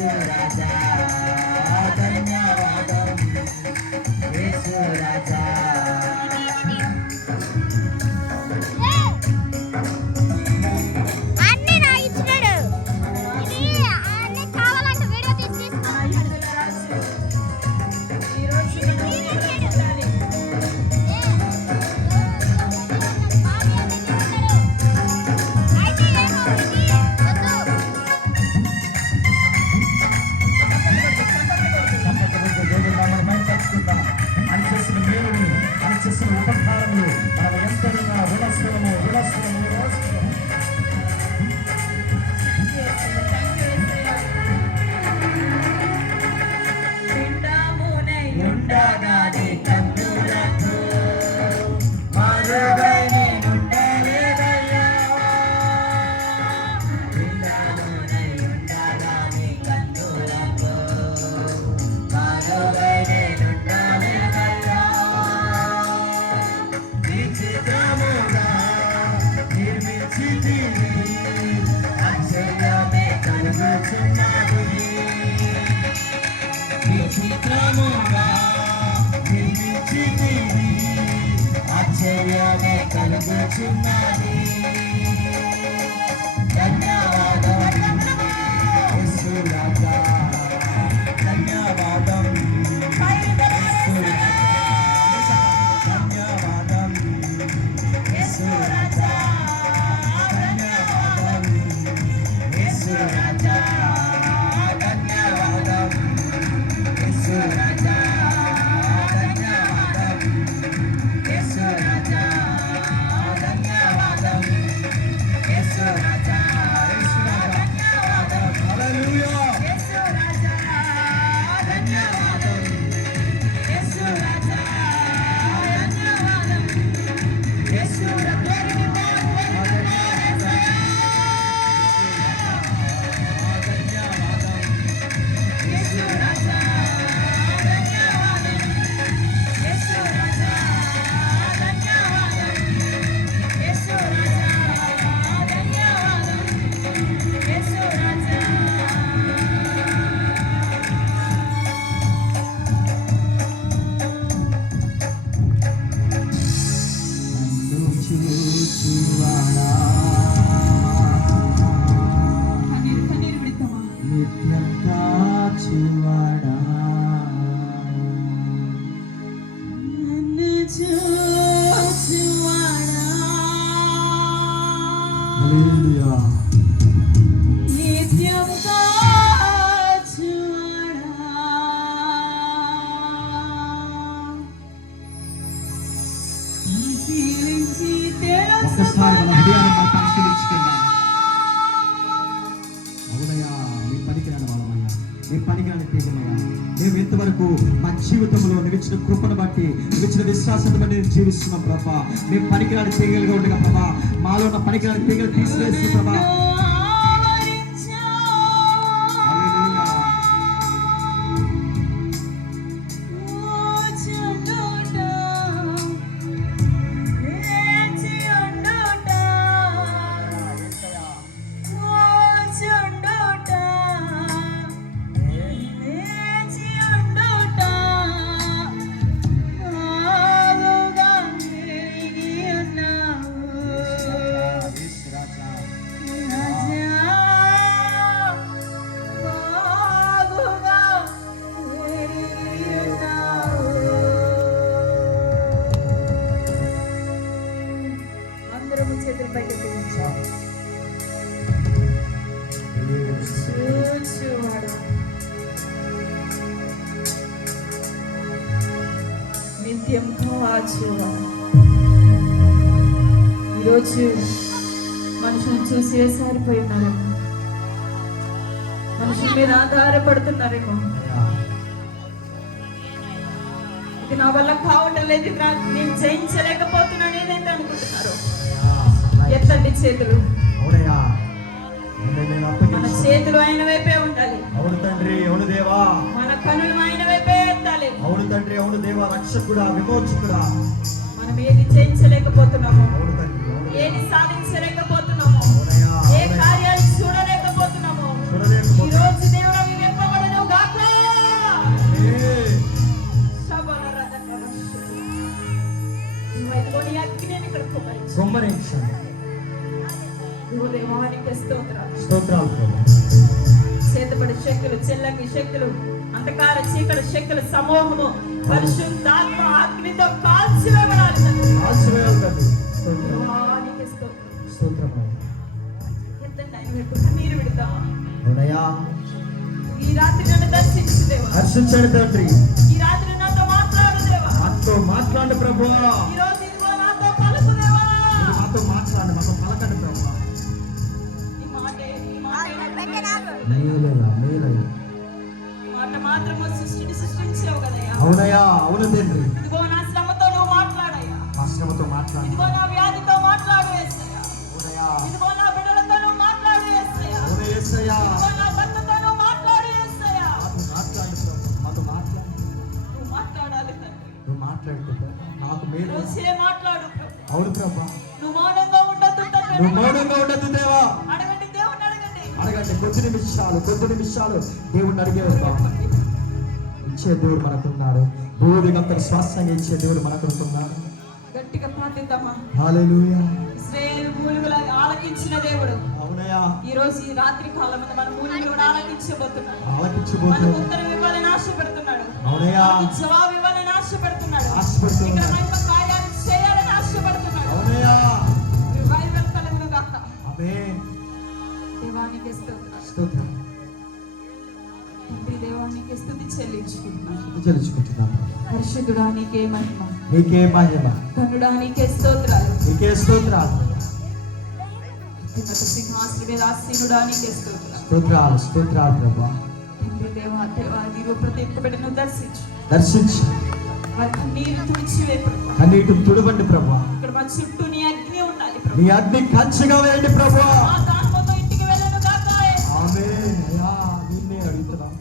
యేసు రాజా ధన్యవాదం యేసు రాజా ఆశ్చర్యమే కలుగుచున్నది ధన్యవాదం యేసు రాజా ధన్యవాదం ధన్యవాదం యేసు రాజా ధన్యవాదం యేసు రాజా ధన్యవాదం యేసు రాజా ఒక్కసారి మన హృదయాన్ని మనం పరిశీలించుకుందాం. అవునయ్యా, మీ పనికిరాని వాళ్ళమయ్యా, మీ పనికిరాని తీగమయ్యా. మేము ఇంతవరకు మా జీవితంలో నిలిచిన కృపను బట్టి, నిలిచిన విశ్వాసాన్ని బట్టి నేను జీవిస్తున్నాం ప్రభా. మేము పనికిరాని తీగలుగా ఉండగా ప్రభా, మాలో ఉన్న పనికిరాని తీగలు తీసివేసి ప్రభా. ఈరోజు మనుషులను చూసి వేసారిపోయి ఉన్నారేమో, మనుషుల మీద ఆధారపడుతున్నారేమో. ఇది నా వల్ల కావటం లేదు, నేను జయించలేకపోతున్నాను ఏదైతే అనుకుంటున్నారు. ఎత్తండి చేతులు. మన చేతులు ఆయన వైపే ఉండాలి. అవును తండ్రి, అవును దేవా. మన కనులు ఆయన వైపే ఎత్తాలి. అవును తండ్రి, అవును దేవా. రక్షకుడా, విమోచకుడా. మనం ఏది జయించలేకపోతున్నాము, అవును తండ్రి, ఏది సాధించలేకపోతున్నాము, ఏ కార్యాలు చూడలేకపోతున్నాము. ఈ రోజు దేవుడు దేవానికి స్తోత్రాలు. స్తోత్రాలు ప్రభా. చేతపడి శక్తులు, చెల్లంగి శక్తులు, అంధకార చీకటి శక్తుల సమూహము పరిశుద్ధాత్మ అగ్నితో కాల్చివేయబడాలి తండ్రి. ఆశీర్వాదాలు తండ్రి. స్తోత్రం. దేవానికి స్తోత్రం. స్తోత్రం ప్రభా. ఎంతండి ఆయన వైపు కన్నీరు విడతామా? అవునయ్యా, ఈ రాత్రి నన్ను దర్శించు దేవా. హర్షించండి తండ్రి. ఈ రాత్రి నాతో మాట్లాడు దేవా. మాతో మాట్లాడు ప్రభా. ఈ రోజు ఇదిగో నాతో పలుకు దేవా. మాతో మాట్లాడు, మాతో పలకండి ప్రభా. ఈ మాట మేలయ్యా, మేలయ్యా. ఈ మాట మాత్రము సృష్టిని సృష్టించావు కదయ్యా. అవునయ్యా, అవును తండ్రి. ఇదిగో నా శ్రమతో నువ్వు మాట్లాడయ్యా. ఆశ్రమతో మాట్లాడు. ఇదిగో నా వ్యాధితో మాట్లాడు యేసయ్యా. అవునయ్యా, ఇదిగో నా బిడ్డలతో నువ్వు మాట్లాడు యేసయ్యా. అవును యేసయ్యా. ఇదిగో నా భర్తతో నువ్వు మాట్లాడు యేసయ్యా. మాతో మాట్లాడు ప్రభా. మాతో మాట్లాడు. నువ్వు మాట్లాడాలి తండ్రి. నువ్వు మాట్లాడితే ప్రభా నాకు ఈ మేలు. రోజే మాట్లాడు ప్రభు. అవును ప్రభా. నువ్వు మౌనంగా ఉండొద్దు తండ్రి. నువ్వు మౌనంగా ఉండదు దేవా. అడగండి దేవుణ్ణి అడగండి. అడగండి. కొద్ది నిమిషాలు దేవుడిని అడిగే ఇచ్చే దేవుడు మనకున్నాడు. భూదిగంతకు శ్వాసంగా ఇచ్చే దేవుడు మనకున్నాడు. గట్టిగా ప్రార్థిద్దామా? హల్లెలూయా. ఇశ్రాయేలు మూలుగుల ఆలకించిన దేవుడు అవునయ్యా, ఈ రోజు ఈ రాత్రి కాలం మన మూలుగులు కూడా ఆలకించబోతున్నాడు. మనకు ఆలకించబోతున్నాడు. ఉత్తరం ఇవ్వాలని ఆశపడుతున్నాడు. అవునయ్యా, మనకు జవాబు ఇవ్వాలని ఆశపడుతున్నాడు. ఆశపడుతున్నాడు. ఇక్కడ మహిమ కార్యాలు చేయాలని ఆశపడుతున్నాడు. అవునయ్యా. రివైవల్ కలుగును గాక. ఆమేన్. దేవానికి స్తోత్రం. స్తోత్రం. తండ్రి దేవానికి స్తుతి చెల్లించుకుంటున్నాను. స్తుతి చెల్లించుకుంటున్నాం. పరిశుద్ధుడా నీకే మహిమ, నీకే మహిమ, ఘనుడా నీకే స్తోత్రాలు. నీకే స్తోత్రాలు. అత్యున్నత సింహాసనం మీద ఆసీనుడా నీకే స్తోత్రాలు. స్తోత్రాలు, స్తోత్రాలు ప్రభా. తండ్రి దేవా నీవు ప్రతి ఒక్క బిడ్డను దర్శించు. దర్శించి వారి కన్నీరు తుడిచివేయి ప్రభా. కన్నీటి తుడవండి ప్రభా. ఇక్కడ మా చుట్టూ నీ అగ్ని ఉండాలి ప్రభా. నీ అగ్ని కంచెగా వేయండి ప్రభా. మా దానితో ఇంటికి వెళ్ళను గాక. ఆమేన్. అయ్యా, నిన్నే అడుగుతున్నాం.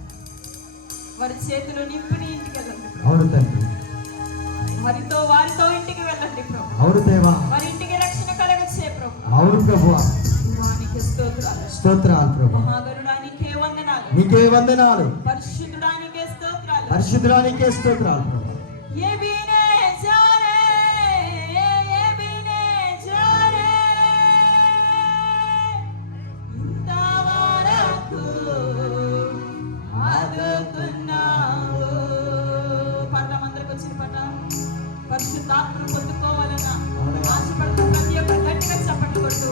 వారి చేతిలో నింపుని ఇంటికి వెళ్ళండి ప్రభా. అవును తండ్రి. వారితో ఇంటికి వెళ్ళండి ప్రభా. అవును దేవా. వారి ఇంటికి రక్షణ కలగచ్చే ప్రభా. అవును ప్రభువా. దేవానికి స్తోత్రాలు. స్తోత్రాలు ప్రభా. మహాగరుడా నీకే వందనాలు. నీకే వందనాలు. పరిశుద్ధుడా నీకే స్తోత్రాలు. పరిశుద్ధుడా నీకే స్తోత్రాలు ప్రభా. ఏబీనే జానే, ఏబీనే జానే, ఇంతవరకు ఆదుకున్నావు. పాడదాం, అందరికి వచ్చిన పాట. పరిశుద్ధాత్మను పొందుకోవాలన్నా ఆశపడుతూ ప్రతి ఒక్కరు గట్టిగా చప్పట్లు కొడుతూ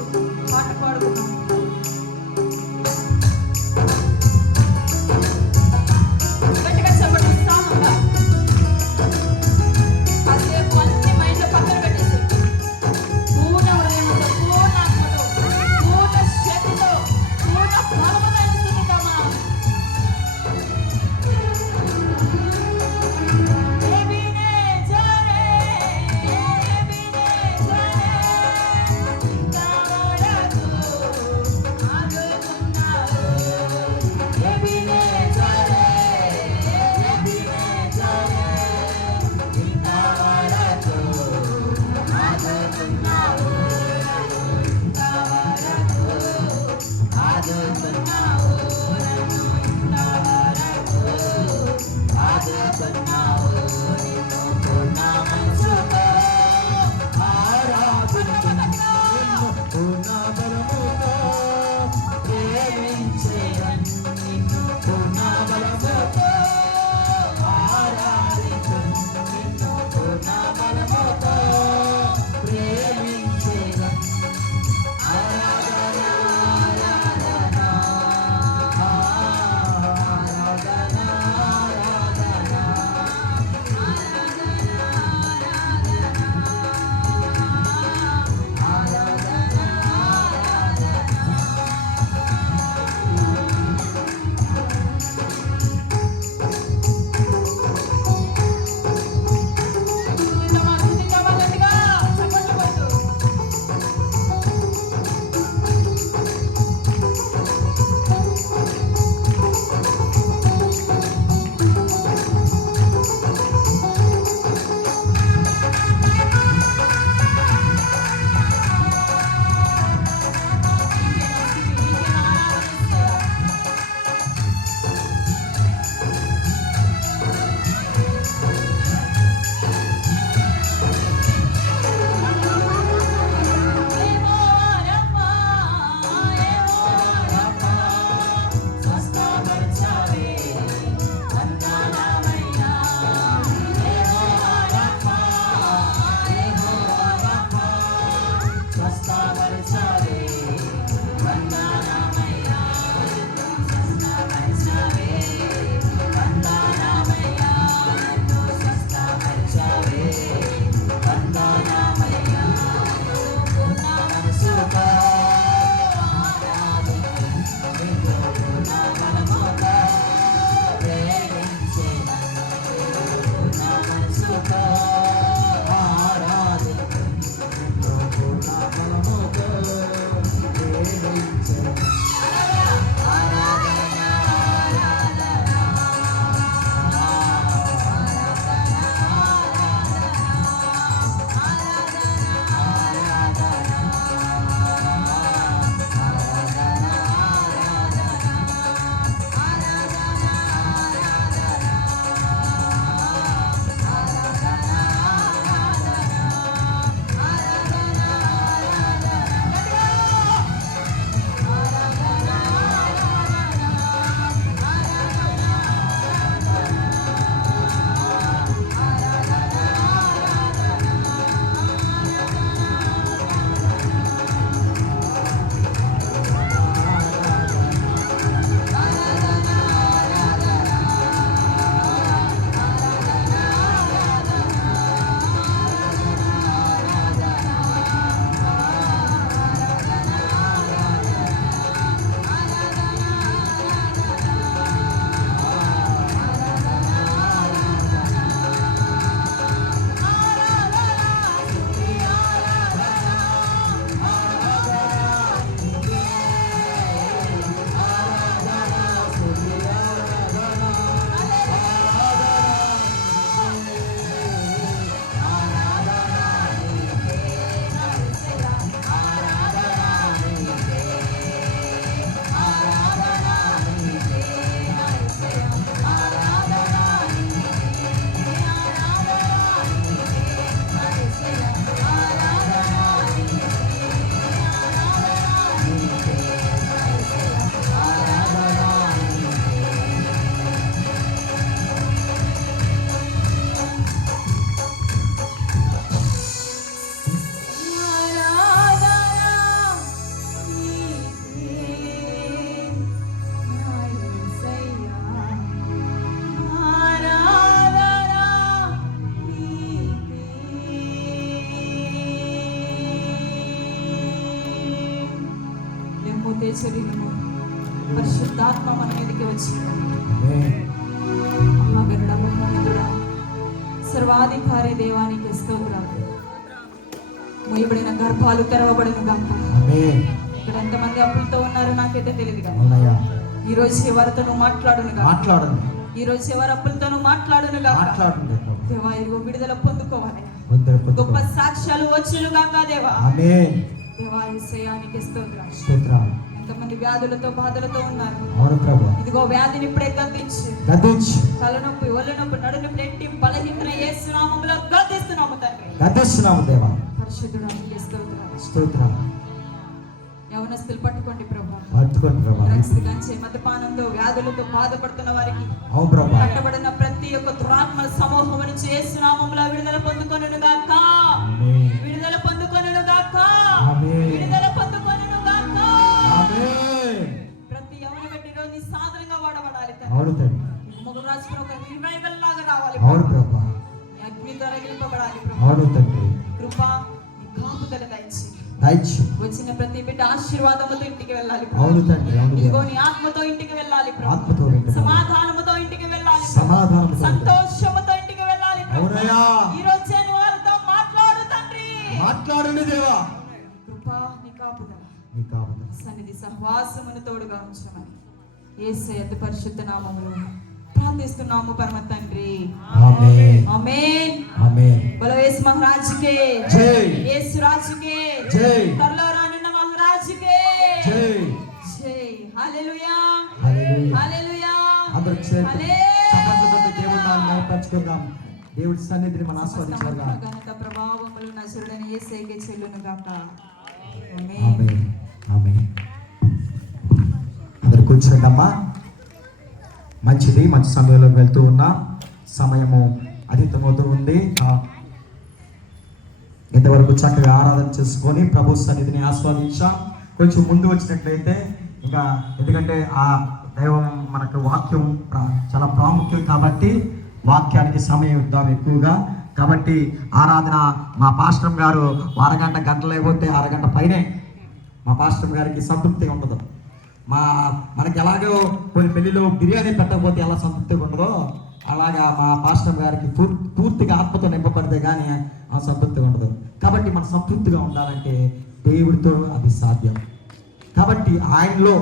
పాట పాడుకున్నాం. గట్టిగా చప్పట్లు ఉత్సాహంగా. ముందే చెల్లినము పరిశుద్ధాత్మ మన మీదకి వచ్చి మహాగరుడ మహోన్నతుడా సర్వాధికారి దేవానికి స్తోత్రాలు. మూయబడిన గర్భాలు తెరవబడిన గాక. ఇక్కడ ఎంతమంది అప్పులతో ఉన్నారో నాకైతే తెలియదు కానీ ఈ రోజు ఎవరితో నువ్వు మాట్లాడును. ఈ రోజు ఎవరి అప్పులతో నువ్వు మాట్లాడును గాక. దేవా ఇదిగో విడుదల పొందుకోవాలి. గొప్ప సాక్ష్యాలు వచ్చును గాక దేవా. దేవా యేసయ్యానికి స్తోత్రాలు. ఎంతమంది వ్యాధులతో బాధలతో ఉన్నారు. ఇదిగో వ్యాధిని ఇప్పుడే గద్దించు. తలనొప్పి, ఒళ్ళు నొప్పి, నడునొప్పి, నెట్టి బలహీనత యేసు నామములో గద్దిస్తున్నాము తండ్రి. దేవా పరిశుద్ధుడానికి స్తోత్రాలు. యవనస్తులు పట్టుకోండి ప్రభా. డ్రగ్స్, గంజి, మద్యపానంలో వ్యాధులతో బాధపడుతున్న వారికి కట్టబడిన ప్రతి ఒక్క దురాత్మల సమూహం నుంచి యేసు నామములో విడుదల పొందుకొనును గాక. విడుదల పొందుకొనును గాక. విడుదల పొందుకొనును గాక. ప్రతి యవన బిడ్డ నీ సాధనంగా వాడబడాలి తండ్రి. మొగ రాజుకు ఒక రివైవల్ లాగా రావాలి. నీ అగ్ని ద్వారా నింపబడాలి ప్రభా. కృప నీ కాపుదల దయచేయి. వచ్చిన ప్రతి బిడ్డ ఆశీర్వాదముతో ఇంటికి వెళ్ళాలి. ఇదిగో నీ ఆత్మతో ఇంటికి వెళ్ళాలి. సమాధానముతో ఇంటికి వెళ్ళాలి. సంతోషముతో ఇంటికి వెళ్ళాలి. ఈ రోజు వారితో మాట్లాడు తండ్రి. మాట్లాడండి దేవా. కృప నీ కాపుదల సన్నిధి సహవాసమును తోడుగా ఉంచమని యేసయ్య పరిశుద్ధ నామములో ప్రార్థిస్తున్నాము పరమ తండ్రి. ఆమేన్. బోలో యేసు మహారాజుకే జై. యేసు రాజుకే జై. త్వరలో రానున్న మహారాజుకే జై. జై. హల్లెలూయా. హల్లెలూయా. అందరూ దేవుని నామమున మహిమపరచుకుందాం. దేవుడి సన్నిధిని మనం ఆస్వాదించాలి. ఘనత ప్రభావములు నజరుడైన యేసయ్యకే చెల్లును గాక. ఆమేన్. అందరూ కూర్చోండమ్మా. మంచిది. మంచి సమయంలో వెళ్తూ ఉన్నా. సమయము అధికమవుతూ ఉంది. ఇంతవరకు చక్కగా ఆరాధన చేసుకొని ప్రభు సన్నిధిని ఆస్వాదించాం. కొంచెం ముందు వచ్చినట్లయితే ఇంకా, ఎందుకంటే ఆ దైవం మనకు వాక్యం చాలా ప్రాముఖ్యం కాబట్టి వాక్యానికి సమయం ఇద్దాం ఎక్కువగా. కాబట్టి ఆరాధన మా పాస్టర్ గారు గంట లేకపోతే అరగంట పైనే మా పాస్టర్ గారికి సంతృప్తిగా ఉండదు. మనకి ఎలాగో కొన్ని పెళ్లిలో బిర్యానీ పెట్టకపోతే ఎలా సంతృప్తిగా ఉండదో అలాగా మా పాస్టర్ గారికి పూర్తిగా ఆత్మతో నింపబడితే కానీ ఆ సంతృప్తిగా ఉండదు. కాబట్టి మనం సంతృప్తిగా ఉండాలంటే దేవుడితో అది సాధ్యం. కాబట్టి ఆయనలో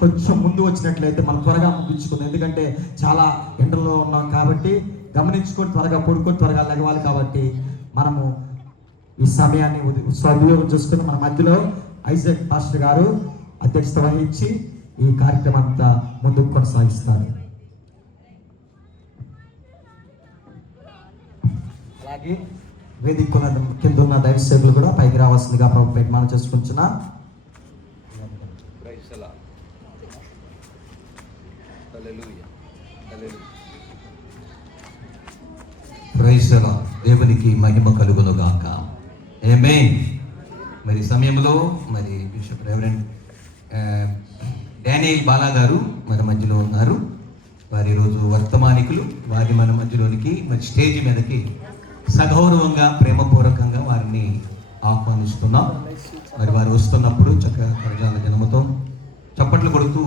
కొంచెం ముందు వచ్చినట్లయితే మనం త్వరగా ముగించుకుందాం. ఎందుకంటే చాలా ఎండలో ఉన్నాం కాబట్టి గమనించుకొని త్వరగా పడుకొని త్వరగా లెగవాలి. కాబట్టి మనము ఈ సమయాన్ని సద్వినియోగం చేసుకుని మన మధ్యలో ఐజాక్ పాస్టర్ గారు అధ్యక్షత వహించి ఈ కార్యక్రమం అంతా ముందుకు కొనసాగిస్తారు. అలాగే వేదిక కింద ఉన్న దైవ సేవకులు కూడా పైకి రావాల్సిందిగా ప్రభుత్వ మనం చేసుకుంటున్నా. దేవునికి మహిమ కలుగును గాక. ఆమేన్. మరి సమయంలో మరి బిషప్ రెవరెండ్ డానియల్ బాలా గారు మన మధ్యలో ఉన్నారు. వారి రోజు వర్తమానికులు. వారి మన మధ్యలోనికి మరి స్టేజ్ మీదకి సగౌరవంగా ప్రేమపూర్వకంగా వారిని ఆహ్వానిస్తున్నాం. మరి వారు వస్తున్నప్పుడు చక్కగా కరజాల జనముతో చప్పట్లు కొడుతూ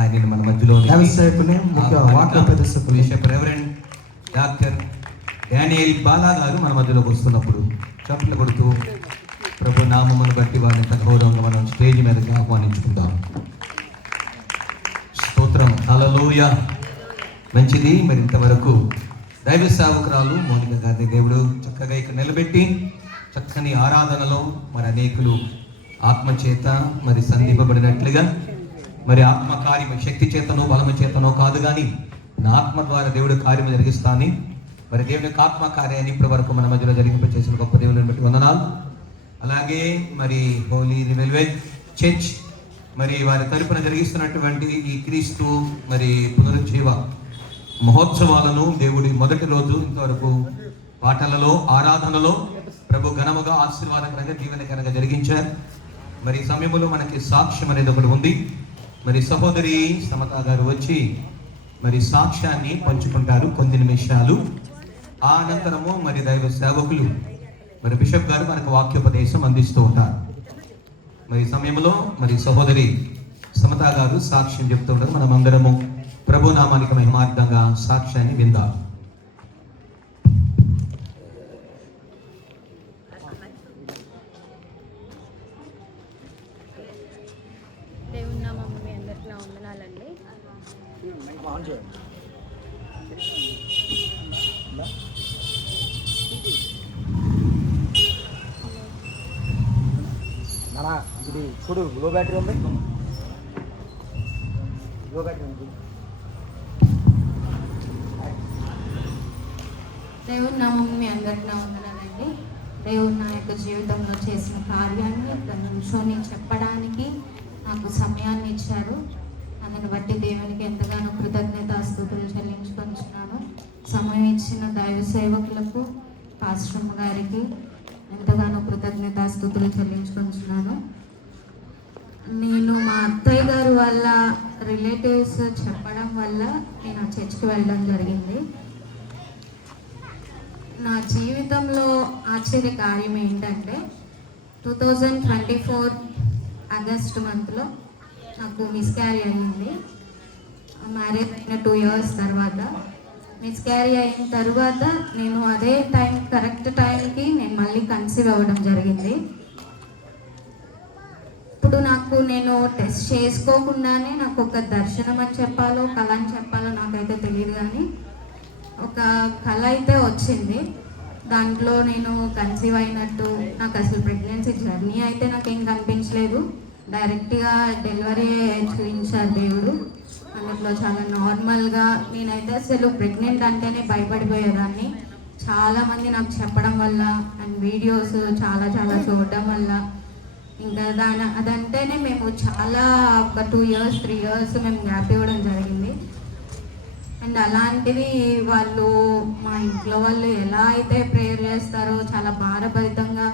ఆయనని మన మధ్యలో bishop reverend doctor Daniel Bala గారు మన మధ్యలోకి వస్తున్నప్పుడు చప్పట్లు కొడుతూ ప్రభు నామమును బట్టి వారిని సగౌరవంగా మనం స్టేజ్ మీదకి ఆహ్వానించుకుందాం. స్తోత్రం. హల్లెలూయా. మంచిది. మరి ఇంతవరకు దైవ సేవకురాలు మౌనిక గారిని దేవుడు చక్కగా ఇక్కడ నిలబెట్టి చక్కని ఆరాధనలో మరి అనేకులు ఆత్మచేత మరి సంధింపబడినట్లుగా, మరి ఆత్మ కార్యం శక్తి చేతనో బలము చేతనో కాదు కానీ నా ఆత్మ ద్వారా దేవుడు కార్యం జరిగిస్తానని మరి దేవుని యొక్క ఆత్మ కార్యాన్ని ఇప్పటి వరకు మన మధ్యలో జరిగింపచేసిన గొప్ప దేవుని బట్టి వందనాలు. అలాగే మరి హోలీ రివెల్వేట్ చర్చ్ మరి వారి తరపున జరిగిస్తున్నటువంటి ఈ క్రీస్తు మరి పునరుజ్జీవ మహోత్సవాలను దేవుడి మొదటి రోజు ఇంతవరకు పాటలలో ఆరాధనలో ప్రభు ఘనముగా ఆశీర్వాదకరంగా దీవెనకరంగా జరిగించారు. మరి సమయంలో మనకి సాక్ష్యం అనేది ఒకటి ఉంది. మరి సహోదరి సమత గారు వచ్చి మరి సాక్ష్యాన్ని పంచుకుంటారు కొన్ని నిమిషాలు. ఆ అనంతరము మరి దైవ సేవకులు మరి బిషప్ గారు మనకు వాక్యోపదేశం అందిస్తూ ఉంటారు. మరి సమయంలో మరి సహోదరి సమతా గారు సాక్ష్యం చెప్తుంటారు. మనం అందరము ప్రభు నామానికి మహిమార్థంగా సాక్ష్యాన్ని విందాం. దేవుని నామమున మీ అందరికీ నా వందనాలండి. ఇది చూడు లో బ్యాటరీ ఉంది, లో బ్యాటరీ ఉంది. దేవుని నామమున మీ అందరికీ నా వందనాలండి. దేవుడు నా యొక్క జీవితంలో చేసిన కార్యాన్ని ఇక్కడ నుంచొని చెప్పడానికి నాకు సమయాన్ని ఇచ్చారు. అందుని బట్టి దేవునికి ఎంతగానో కృతజ్ఞతాస్తుతులు చెల్లించుకుంటున్నాను. సమయం ఇచ్చిన దైవ సేవకులకు, పాస్టమ్ గారికి ఎంతగానో కృతజ్ఞతాస్తుతులు చెల్లించుకుంటున్నాను. నేను మా అత్తయ్య గారు వాళ్ళ రిలేటివ్స్ చెప్పడం వల్ల నేను ఆ చర్చ్కి వెళ్ళడం జరిగింది. నా జీవితంలో ఆశ్చర్య కార్యం ఏంటంటే 2024 ఆగస్ట్ మంత్లో నాకు మిస్క్యారీ అయింది. మ్యారేజ్ అయిన 2 years తర్వాత మిస్క్యారీ అయిన తర్వాత నేను అదే కరెక్ట్ టైంకి నేను మళ్ళీ కన్సీవ్ అవ్వడం జరిగింది. ఇప్పుడు నేను టెస్ట్ చేసుకోకుండానే నాకు ఒక దర్శనం అని చెప్పాలో కళ అని చెప్పాలో నాకైతే తెలియదు, కానీ ఒక కళ అయితే వచ్చింది. దాంట్లో నేను కన్సీవ్ అయినట్టు, నాకు అసలు ప్రెగ్నెన్సీ జర్నీ అయితే నాకేం కనిపించలేదు. డైరెక్ట్గా డెలివరీ చూపించారు దేవుడు. అందులో చాలా నార్మల్గా, నేనైతే అసలు ప్రెగ్నెంట్ అంటేనే భయపడిపోయేదాన్ని. చాలామంది నాకు చెప్పడం వల్ల అండ్ వీడియోస్ చాలా చూడడం వల్ల ఇంకా అదంటేనే మేము చాలా ఒక 2 years 3 years మేము గ్యాప్ ఇవ్వడం జరిగింది. అండ్ అలాంటిది వాళ్ళు మా ఇంట్లో వాళ్ళు ఎలా అయితే ప్రేయర్ చేస్తారో చాలా భారభరితంగా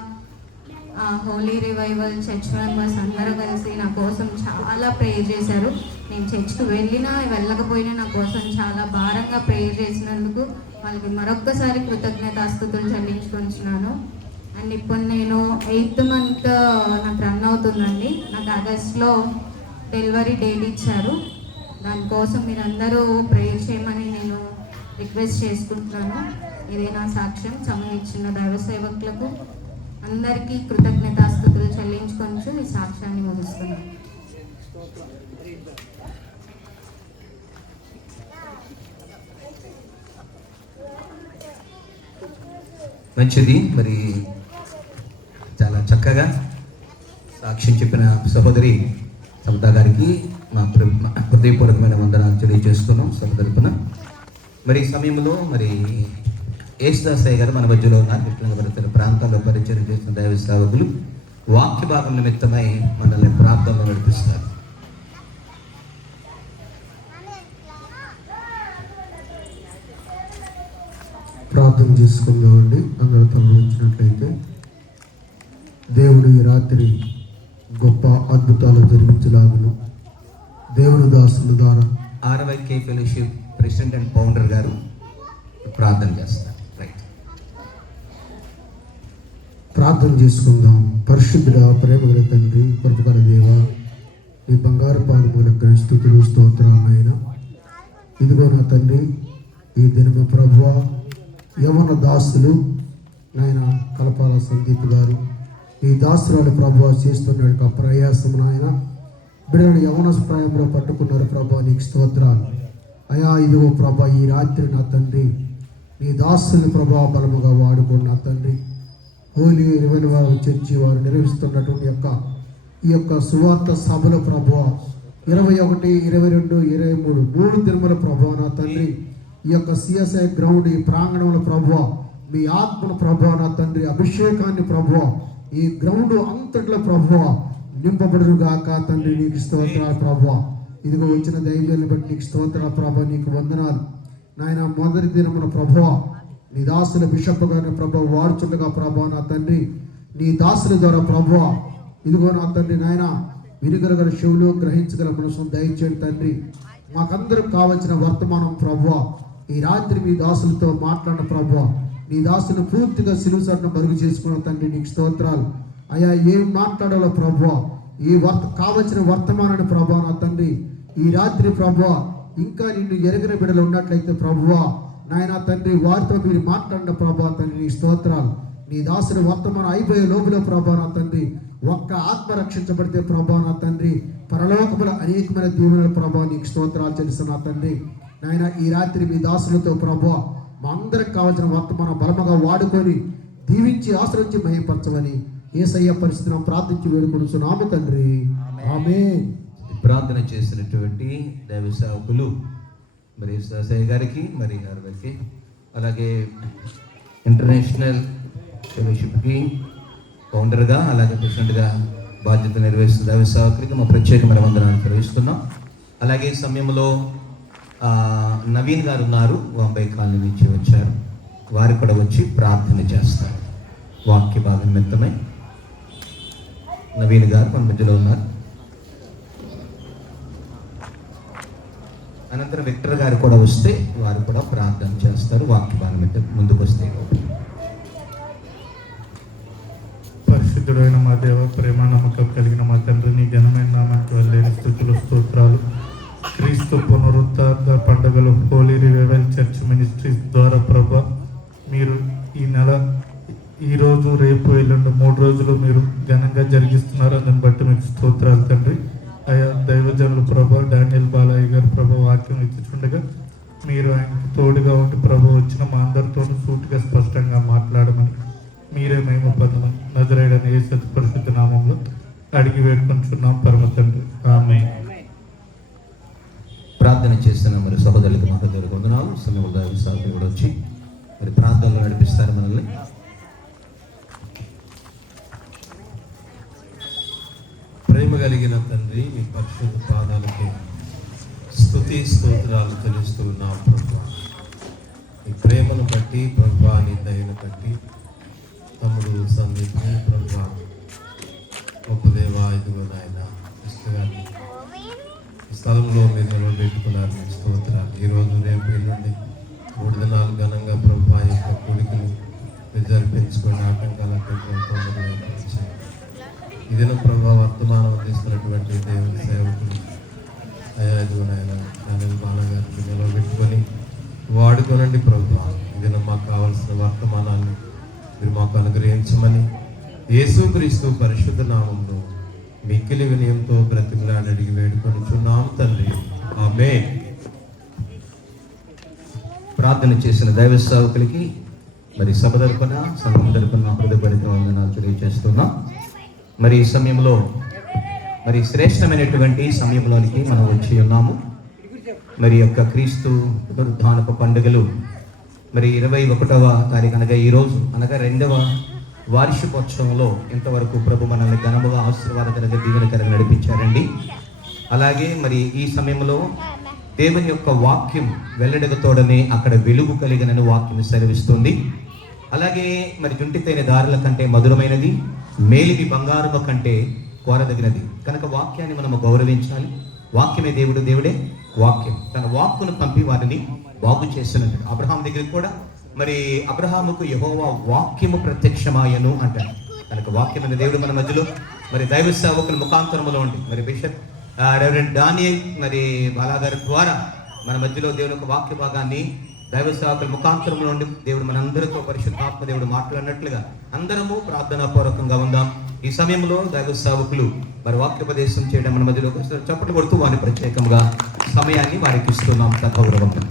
హోలీ రివైవల్ చర్చ్ మెంబర్స్ అందరూ కలిసి నా కోసం చాలా ప్రేయర్ చేశారు. నేను చర్చ్కి వెళ్ళకపోయినా నా కోసం చాలా భారంగా ప్రేయర్ చేసినందుకు వాళ్ళకి మరొక్కసారి కృతజ్ఞతాస్తుతులు చెల్లించుకుంటున్నాను. అండ్ ఇప్పుడు నేను 8th month నాకు రన్ అవుతుందండి. నాకు ఆగస్ట్లో డెలివరీ డేట్ ఇచ్చారు. దానికోసం మీరందరూ ప్రేయర్ చేయమని నేను రిక్వెస్ట్ చేసుకుంటున్నాను. ఇదే నా సాక్ష్యం. సమయం ఇచ్చిన దైవ సేవకులకు అందరికీ కృతజ్ఞతాస్తుతులు చెల్లించుకొంచు ఈ సాక్ష్యాన్ని ముగిస్తున్నాను. మంచిది. మరి చాలా చక్కగా సాక్ష్యం చెప్పిన సహోదరి సమతా గారికి మా హృదయపూర్వకమైన వందనాలు తెలియజేస్తున్నాం సభ తరపున. మరి ఈ సమయంలో మరి యేసుదాసయ్య గారు మన మధ్యలో ఉన్నారు. విఠలంగపల్లి ప్రాంతాల్లో పరిచయం చేసిన దైవ సేవకులు వాక్య భాగం నిమిత్తమై మనల్ని ప్రార్థనలో నడిపిస్తారు. ప్రార్థన చేసుకుందామండి. అందరూ తరలించినట్లయితే దేవుడు ఈ రాత్రి గొప్ప అద్భుతాలు జరిగించలాగును దేవుని దాసుల ద్వారా RYK fellowship president and founder గారు ప్రార్థన చేస్తారు. రైట్, ప్రార్థన చేసుకుందాం. పరిశుద్ధుడ, ప్రేమగల తండ్రి, కృపగల దేవ, ఈ బంగారు పాదములకు స్తుతులు స్తోత్రాలు నాయన. ఇదిగో నా తండ్రి, ఈ దినము ప్రభువా యవన దాసులు నాయన కలపాల సందీప్ గారు, ఈ దాసురాలు ప్రభువా చేస్తున్న యొక్క ప్రయాసం నాయన, బిడ్డలను యవన ప్రాయంలో పట్టుకున్నారు ప్రభా, నీకు స్తోత్రాలు అయా. ఇదిగో ప్రభా, ఈ రాత్రి నా తండ్రి నీ దాసుని ప్రభా బలముగా వాడుకోండి నా తండ్రి. హోలీ రివైవల్ చర్చి వారు నిర్వహిస్తున్నటువంటి ఈ యొక్క సువార్త సభల ప్రభువా 21, 22, 23 3 దినముల ప్రభువా నా తండ్రి, ఈ యొక్క CSI గ్రౌండ్ ఈ ప్రాంగణంలో ప్రభువా మీ ఆత్మను ప్రభువా నా తండ్రి, అభిషేకాన్ని ప్రభువా ఈ గ్రౌండ్ అంతట్లో ప్రభువా నింపబడును గాక తండ్రి. నీకు స్తోత్రాలు ప్రభువా. ఇదిగో వచ్చిన దైవాన్ని బట్టి నీకు స్తోత్రాలు ప్రభా, నీకు వందనాలు నాయన. మొదటి దినమున ప్రభువా నీ దాసుల బిషప్ గారిని ప్రభువా వాడుచుండగా ప్రభా నా తండ్రి, నీ దాసుల ద్వారా ప్రభువా ఇదిగో నా తండ్రి నాయన వినిగలగల చెవులు గ్రహించగల మనసు దయచేయండి తండ్రి. మాకందరికి కావలసిన వర్తమానం ప్రభువా ఈ రాత్రి మీ దాసులతో మాట్లాడిన ప్రభువా, నీ దాసును పూర్తిగా సిలువసట్ను మరుగు చేసుకున్న తండ్రి, నీకు స్తోత్రాలు అయా. ఏం మాట్లాడాలో ప్రభువా ఈ కావలసిన వర్తమానాన్ని ప్రభా నా తండ్రి ఈ రాత్రి ప్రభువా ఇంకా నిన్ను ఎరగిన బిడ్డలు ఉన్నట్లయితే ప్రభువా నాయన తండ్రి వారితో మీరు మాట్లాడిన ప్రభా తండ్రి నీ స్తోత్రాలు. నీ దాసుని వర్తమానం అయిపోయే లోపల ప్రభా నా తండ్రి ఒక్క ఆత్మ రక్షించబడితే ప్రభా నా తండ్రి పరలోకముల అనేకమైన దీవెనల ప్రభా నీకు స్తోత్రాలు తెలుసు నా తండ్రి. నాయన ఈ రాత్రి మీ దాసులతో ప్రభువా మా అందరికి కావాల్సిన వర్తమానం బలముగా వాడుకొని దీవించి ఆశ్రయించి మహిమపరచమని యేసయ్య పరిస్థితిని ప్రార్థించి వేడుకొనుచున్నాము తండ్రి. ఆమేన్. ప్రార్థన చేసినటువంటి దైవ సేవకులు మరి సాసయ్య గారికి మరి గారికి అలాగే ఇంటర్నేషనల్ ఫెలోషిప్కి ఫౌండర్గా అలాగే ప్రెసిడెంట్గా బాధ్యత నిర్వహిస్తున్న దైవ సేవకులకి మా ప్రత్యేకమైన వందనాలు నిర్వహిస్తున్నాం. అలాగే ఈ సమయంలో నవీన్ గారు ఉన్నారు, బాంబే కాలనీ నుంచి వచ్చారు. వారు కూడా వచ్చి ప్రార్థన చేస్తారు. వాక్య భాగం నిమిత్తమై నవీన్ గారు మన మధ్యలో ఉన్నారు. అనంతరం విక్టర్ గారు కూడా వస్తే వారు కూడా ప్రార్థన చేస్తారు. వాక్య భాగం ముందుకు వస్తే పరిశుద్ధుడైన మా దేవ, ప్రేమ నమ్మకం కలిగిన మా తండ్రి, నీ ఘనమైన నామానికి వెళ్ళలేని స్థుతులు స్తోత్రాలు. క్రీస్తు పునరుద్ధార పండుగలు హోలీ రివైవల్ చర్చ్ మినిస్ట్రీస్ ద్వారా ప్రభా మీరు ఈ నెల ఈరోజు రేపు ఎల్లుండి 3 రోజులు మీరు ఘనంగా జరిగిస్తున్నారు. అందుని బట్టి మీకు స్తోత్రాలు తండ్రి. అయా దైవజనులు ప్రభా డానియల్ బాలయ్య గారు ప్రభా వాక్యం ఇచ్చుండగా మీరు ఆయనకు తోడుగా ఉండి ప్రభా వచ్చిన మా అందరితోనూ సూటిగా స్పష్టంగా మాట్లాడమని మీరే మేము పొందమని నజరేయుడైన యేసు పరిశుద్ధ నామంలో అడిగి వేడుకొంటున్నాం పరమ తండ్రి. ఆమేన్. ప్రార్థన చేస్తున్న మరి సహోదరులకు మహోదరులకు వందనాలు. సమయంలో దైవ సేవకులు కూడా వచ్చి మరి ప్రార్థనలో నడిపిస్తారు మనల్ని. ప్రేమ కలిగిన తండ్రి, మీ పరిశుద్ధ పాదాలకి స్తుతి స్తోత్రాలు తెలుస్తూ ఉన్నాం ప్రభువా. మీ ప్రేమను బట్టి ప్రభువా, నీ దయను బట్టి తమ్ముడు సందీప్ని ప్రభువా గొప్ప దేవా ఇదిగో నాయన ఇష్టగాన్ని ఈ స్థలంలో మీరు నిలబెట్టుకున్నారు. మీ స్తోత్రాలు. ఈరోజు రేపు ఎల్లుండి 3 దినాలు ఘనంగా ప్రభువా యొక్క కొడుకులు మీరు జరిపించుకుని ఆటంకాలకు తొందరగా ఇదిన ప్రభావ వర్తమానం అందిస్తున్నటువంటి దేవుని సేవకులు అయా ఇదిగో నాయన అనిల్ బాలగారికి నిలబెట్టుకొని వాడుకోనండి ప్రభువా. ఇదిన మాకు కావాల్సిన వర్తమానాన్ని మీరు మాకు అనుగ్రహించమని యేసుక్రీస్తు పరిశుద్ధ నామంలో మిక్కిలి వినయంతో బ్రతిమలాడి అడిగి వేడుకొనుచున్నాం తండ్రి. ఆమేన్. ప్రార్థన చేసిన దైవ సేవకులకి మరి సభ తరపున సంఘం తరపున హృదయపూర్వక వందనాలు తెలియజేస్తున్నాం. మరి ఈ సమయంలో మరి శ్రేష్టమైనటువంటి సమయంలోనికి మనం వచ్చి ఉన్నాము. మరి యొక్క క్రీస్తు పునరుద్ధానపు పండుగలు మరి 21వ తారీఖు అనగా ఈరోజు అనగా 2వ వార్షికోత్సవంలో ఇంతవరకు ప్రభు మనల్ని ఘనముగా ఆశీర్వాదకరంగా దీవెనకరంగా నడిపించారండి. అలాగే మరి ఈ సమయంలో దేవుని యొక్క వాక్యం వెల్లడిగతోడనే అక్కడ వెలుగు కలిగిన వాక్యం సెలవిస్తుంది. అలాగే మరి జుంటితైన దారుల కంటే మధురమైనది, మేలిమి బంగారము కంటే కోరదగినది కనుక వాక్యాన్ని మనము గౌరవించాలి. వాక్యమే దేవుడు, దేవుడే వాక్యం. తన వాక్కును పంపి వారిని బాగు చేసినట్టు అబ్రహాం దగ్గరికి కూడా మరి అబ్రహాముకు యెహోవా వాక్యము ప్రత్యక్షమాయను అంటాడు. కనుక వాక్యమైన దేవుడు మన మధ్యలో మరి దైవ సేవకుల ముఖాంతరములో ఉండి మరి బిషప్ రెవరెండ్ డానియల్ మరి బాలాగారి ద్వారా మన మధ్యలో దేవుని యొక్క వాక్య భాగాన్ని దైవ సేవకుల ముఖాంతరంలో ఉండి దేవుడు మనందరితో పరిశుద్ధాత్మ దేవుడు మాట్లాడినట్లుగా అందరము ప్రార్థనాపూర్వకంగా ఉందాం. ఈ సమయంలో దైవ సేవకులు మరి వాక్యోపదేశం చేయడం మన మధ్యలో చప్పట్లు కొడుతూ వారిని ప్రత్యేకంగా సమయాన్ని వారికి ఇస్తున్నాం సగౌరవంగా.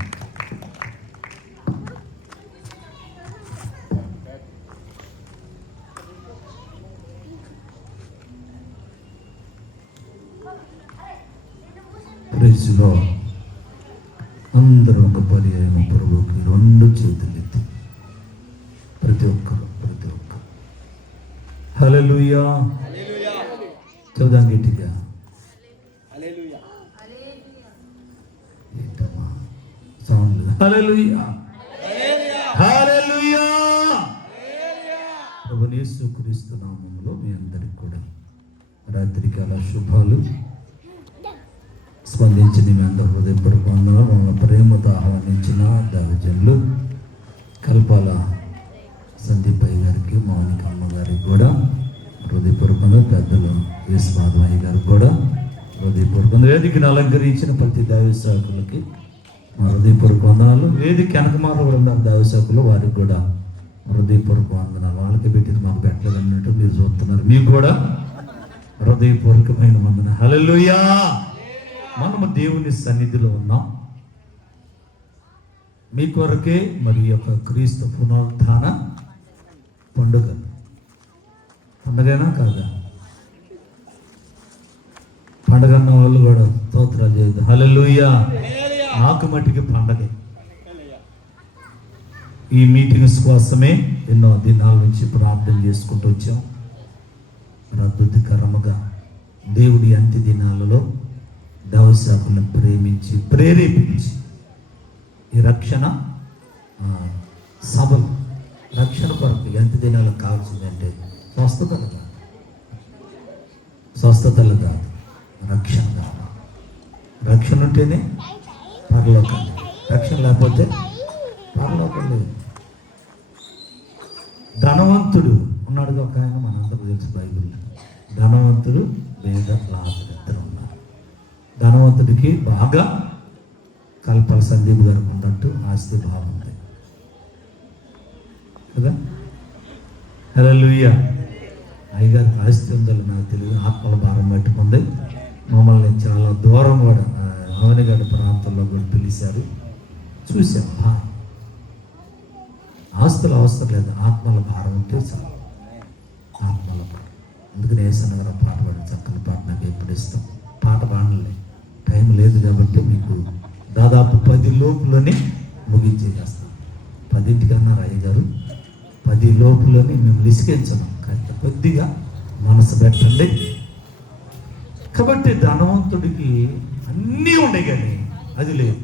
అందరూ ఒక పర్యాయం ప్రభువుకి 2 చేతులు ఎత్తి ప్రతి ఒక్కరు హల్లెలూయా చదుదాం గట్టిగా. ఏంటమ్మా సౌండ్? హల్లెలూయా హల్లెలూయా. ప్రభువు యేసుక్రీస్తు నామములో మీ అందరికి కూడా రాత్రికాల శుభాలు. స్పందించిన మీ అందరూ హృదయపూర్వక వందనాలు. మమ్మల్ని ప్రేమతో ఆహ్వానించిన దైవజనులు కల్పాల సందీపయ్య గారికి, మౌనిక అమ్మ గారికి కూడా హృదయపూర్వకంగా పెద్దలు యేసుపాదమయ్య గారికి కూడా హృదయపూర్వక వేదికను అలంకరించిన ప్రతి దైవ సేవకులకి మా హృదయపూర్వక వందనాలు. వేదిక వెనకమాల కూడా ఉన్నారు దైవ సేవకులు, వారికి కూడా హృదయపూర్వక వందనాలు. వాళ్ళకి పెట్టింది మాకు పెట్టలేదు అన్నట్టు మీరు చూస్తున్నారు, మీకు కూడా హృదయపూర్వకమైన వందన. హల్లెలూయా. మనము దేవుని సన్నిధిలో ఉన్నాం. మీ కొరకే మరి యొక్క క్రీస్తు పునరుత్థాన పండుగనా కాదా? పండగ అన్న వాళ్ళు కూడా స్తోత్రాలు చేయదు. హల్లెలూయా. నాకు మట్టికి పండగే. ఈ మీటింగ్స్ కోసమే ఎన్నో దినాల నుంచి ప్రార్థన చేసుకుంటూ వచ్చాం. అద్భుతకరముగా దేవుడి అంత్య దినాలలో దైవసేవకులను ప్రేమించి ప్రేరేపించి ఈ రక్షణ సభలు రక్షణ కొరకు అంత్య దినాలకు కావాల్సిందంటే స్వస్థతలు కాదు, రక్షణ కాదు. రక్షణ ఉంటేనే పరలోకం, రక్షణ లేకపోతే పరలోకం లేదు. ధనవంతుడు ఉన్నాడుగా ఒక ఆయన, మనందరూ తెలుసు బైబిల్లో. ధనవంతుడు వేద లాభ ఉన్నారు. ధనవంతుడికి బాగా కల్పల సందీప్ గారు ఉన్నట్టు ఆస్తి బాగుంది కదా. హల్లెలూయా. అయ్యగారికి ఆస్తి ఉందో నాకు తెలియదు, ఆత్మల భారం పట్టుకుంది. మమ్మల్ని చాలా దూరం కూడా అవనిగడ్డ ప్రాంతంలో కూడా పిలిచారు, చూసాం. ఆస్తులు అవసరం లేదు, ఆత్మల భారం ఉంటే చాలు. ఆత్మల భారం. అందుకని ఏసన్న గారు పాట పాడి చక్కని పాట నాకు ఎప్పుడు ఇస్తాం. పాట పాడలే, టైం లేదు కాబట్టి మీకు దాదాపు 10 లోపులోనే ముగించేస్తాం. 10ంటికి అన్నారు అయ్యగారు, 10 లోపులోనే మేము లిసికించము, కాస్త కొద్దిగా మనసు పెట్టండి. కాబట్టి ధనవంతుడికి అన్నీ ఉన్నాయి కానీ అది లేదు.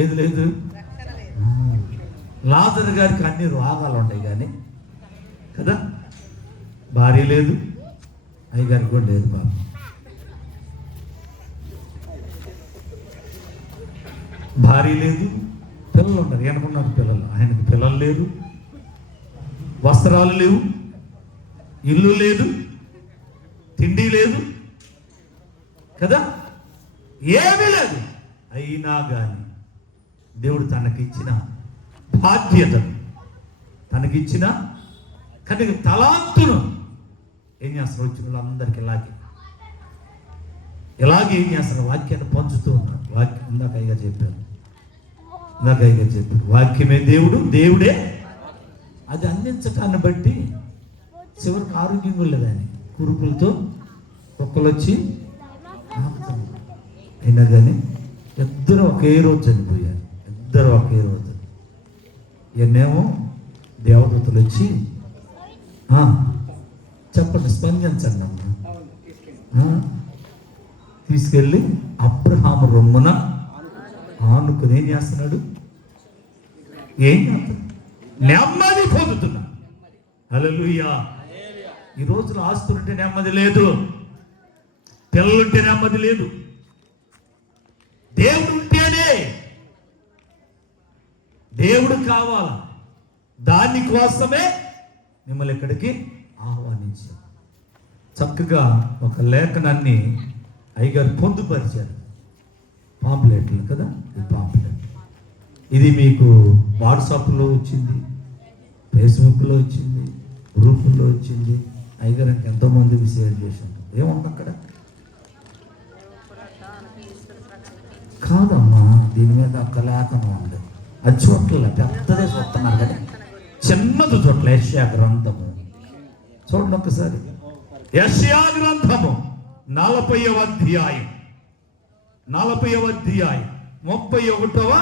ఏది లేదు? లాజరు గారికి అన్ని రోగాలు ఉన్నాయి కానీ కదా. భార్య లేదు, అయ్యగారికి కూడా లేదు బాబు. భార్య లేదు, పిల్లలు ఉన్నారు, ఎనుకున్నారు పిల్లలు. ఆయనకు పిల్లలు లేరు, వస్త్రాలు లేవు, ఇల్లు లేదు, తిండి లేదు కదా, ఏమీ లేదు. అయినా కానీ దేవుడు తనకిచ్చిన బాధ్యతను, తనకిచ్చిన కనుక తలాంతును ఏం చేస్తారు? వచ్చిన వాళ్ళందరికీ ఇలాగే ఏం చేస్తారు? వాక్యాన్ని పంచుతూ ఉన్నారు. వాక్యం ఇందాక అయ్యగా చెప్పారు, వాక్యమే దేవుడు, దేవుడే అది అందించటాన్ని బట్టి చివరికి ఆరోగ్యం కూడా లేదు. ఆయన కురుపులతో కుక్కలు వచ్చి అయినా కానీ ఇద్దరు ఒకే రోజు చనిపోయారు. ఇద్దరు ఒకే రోజు. ఎన్నేమో దేవదూతలు వచ్చి చెప్పండి, స్పందించండి అమ్మ, తీసుకెళ్ళి అబ్రహాము రొమ్మున ఆనుకుని ఏం చేస్తున్నాడు? ఏం చేస్తాడు? నెమ్మది పొందుతున్నా. హల్లెలూయా. ఈ రోజులో ఆస్తులుంటే నెమ్మది లేదు, పిల్లలుంటే నెమ్మది లేదు. దేవుడు ఉంటేనే, దేవుడు కావాలా. దానికోసమే మిమ్మల్ని ఇక్కడికి ఆహ్వానించారు. చక్కగా ఒక లేఖనాన్ని అయ్యగారు పొందుపరిచారు, పాంప్లెట్లు కదా. ఈ పాంప్లెట్ ఇది మీకు వాట్సాప్లో వచ్చింది, ఫేస్బుక్లో వచ్చింది, గ్రూపుల్లో వచ్చింది. అయ్యగారు ఎంతోమందికి షేర్ చేశారు. ఏముంది అక్కడ? కాదమ్మా, దీని మీద ఒక్క లేఖనం ఉంది. అది చోట్ల పెద్దదే చూస్తున్నారు కదా, చిన్నది చోట్ల. యెషయా గ్రంథము చూడండి ఒకసారి. యెషయా గ్రంథము 40వ అధ్యాయం 31వ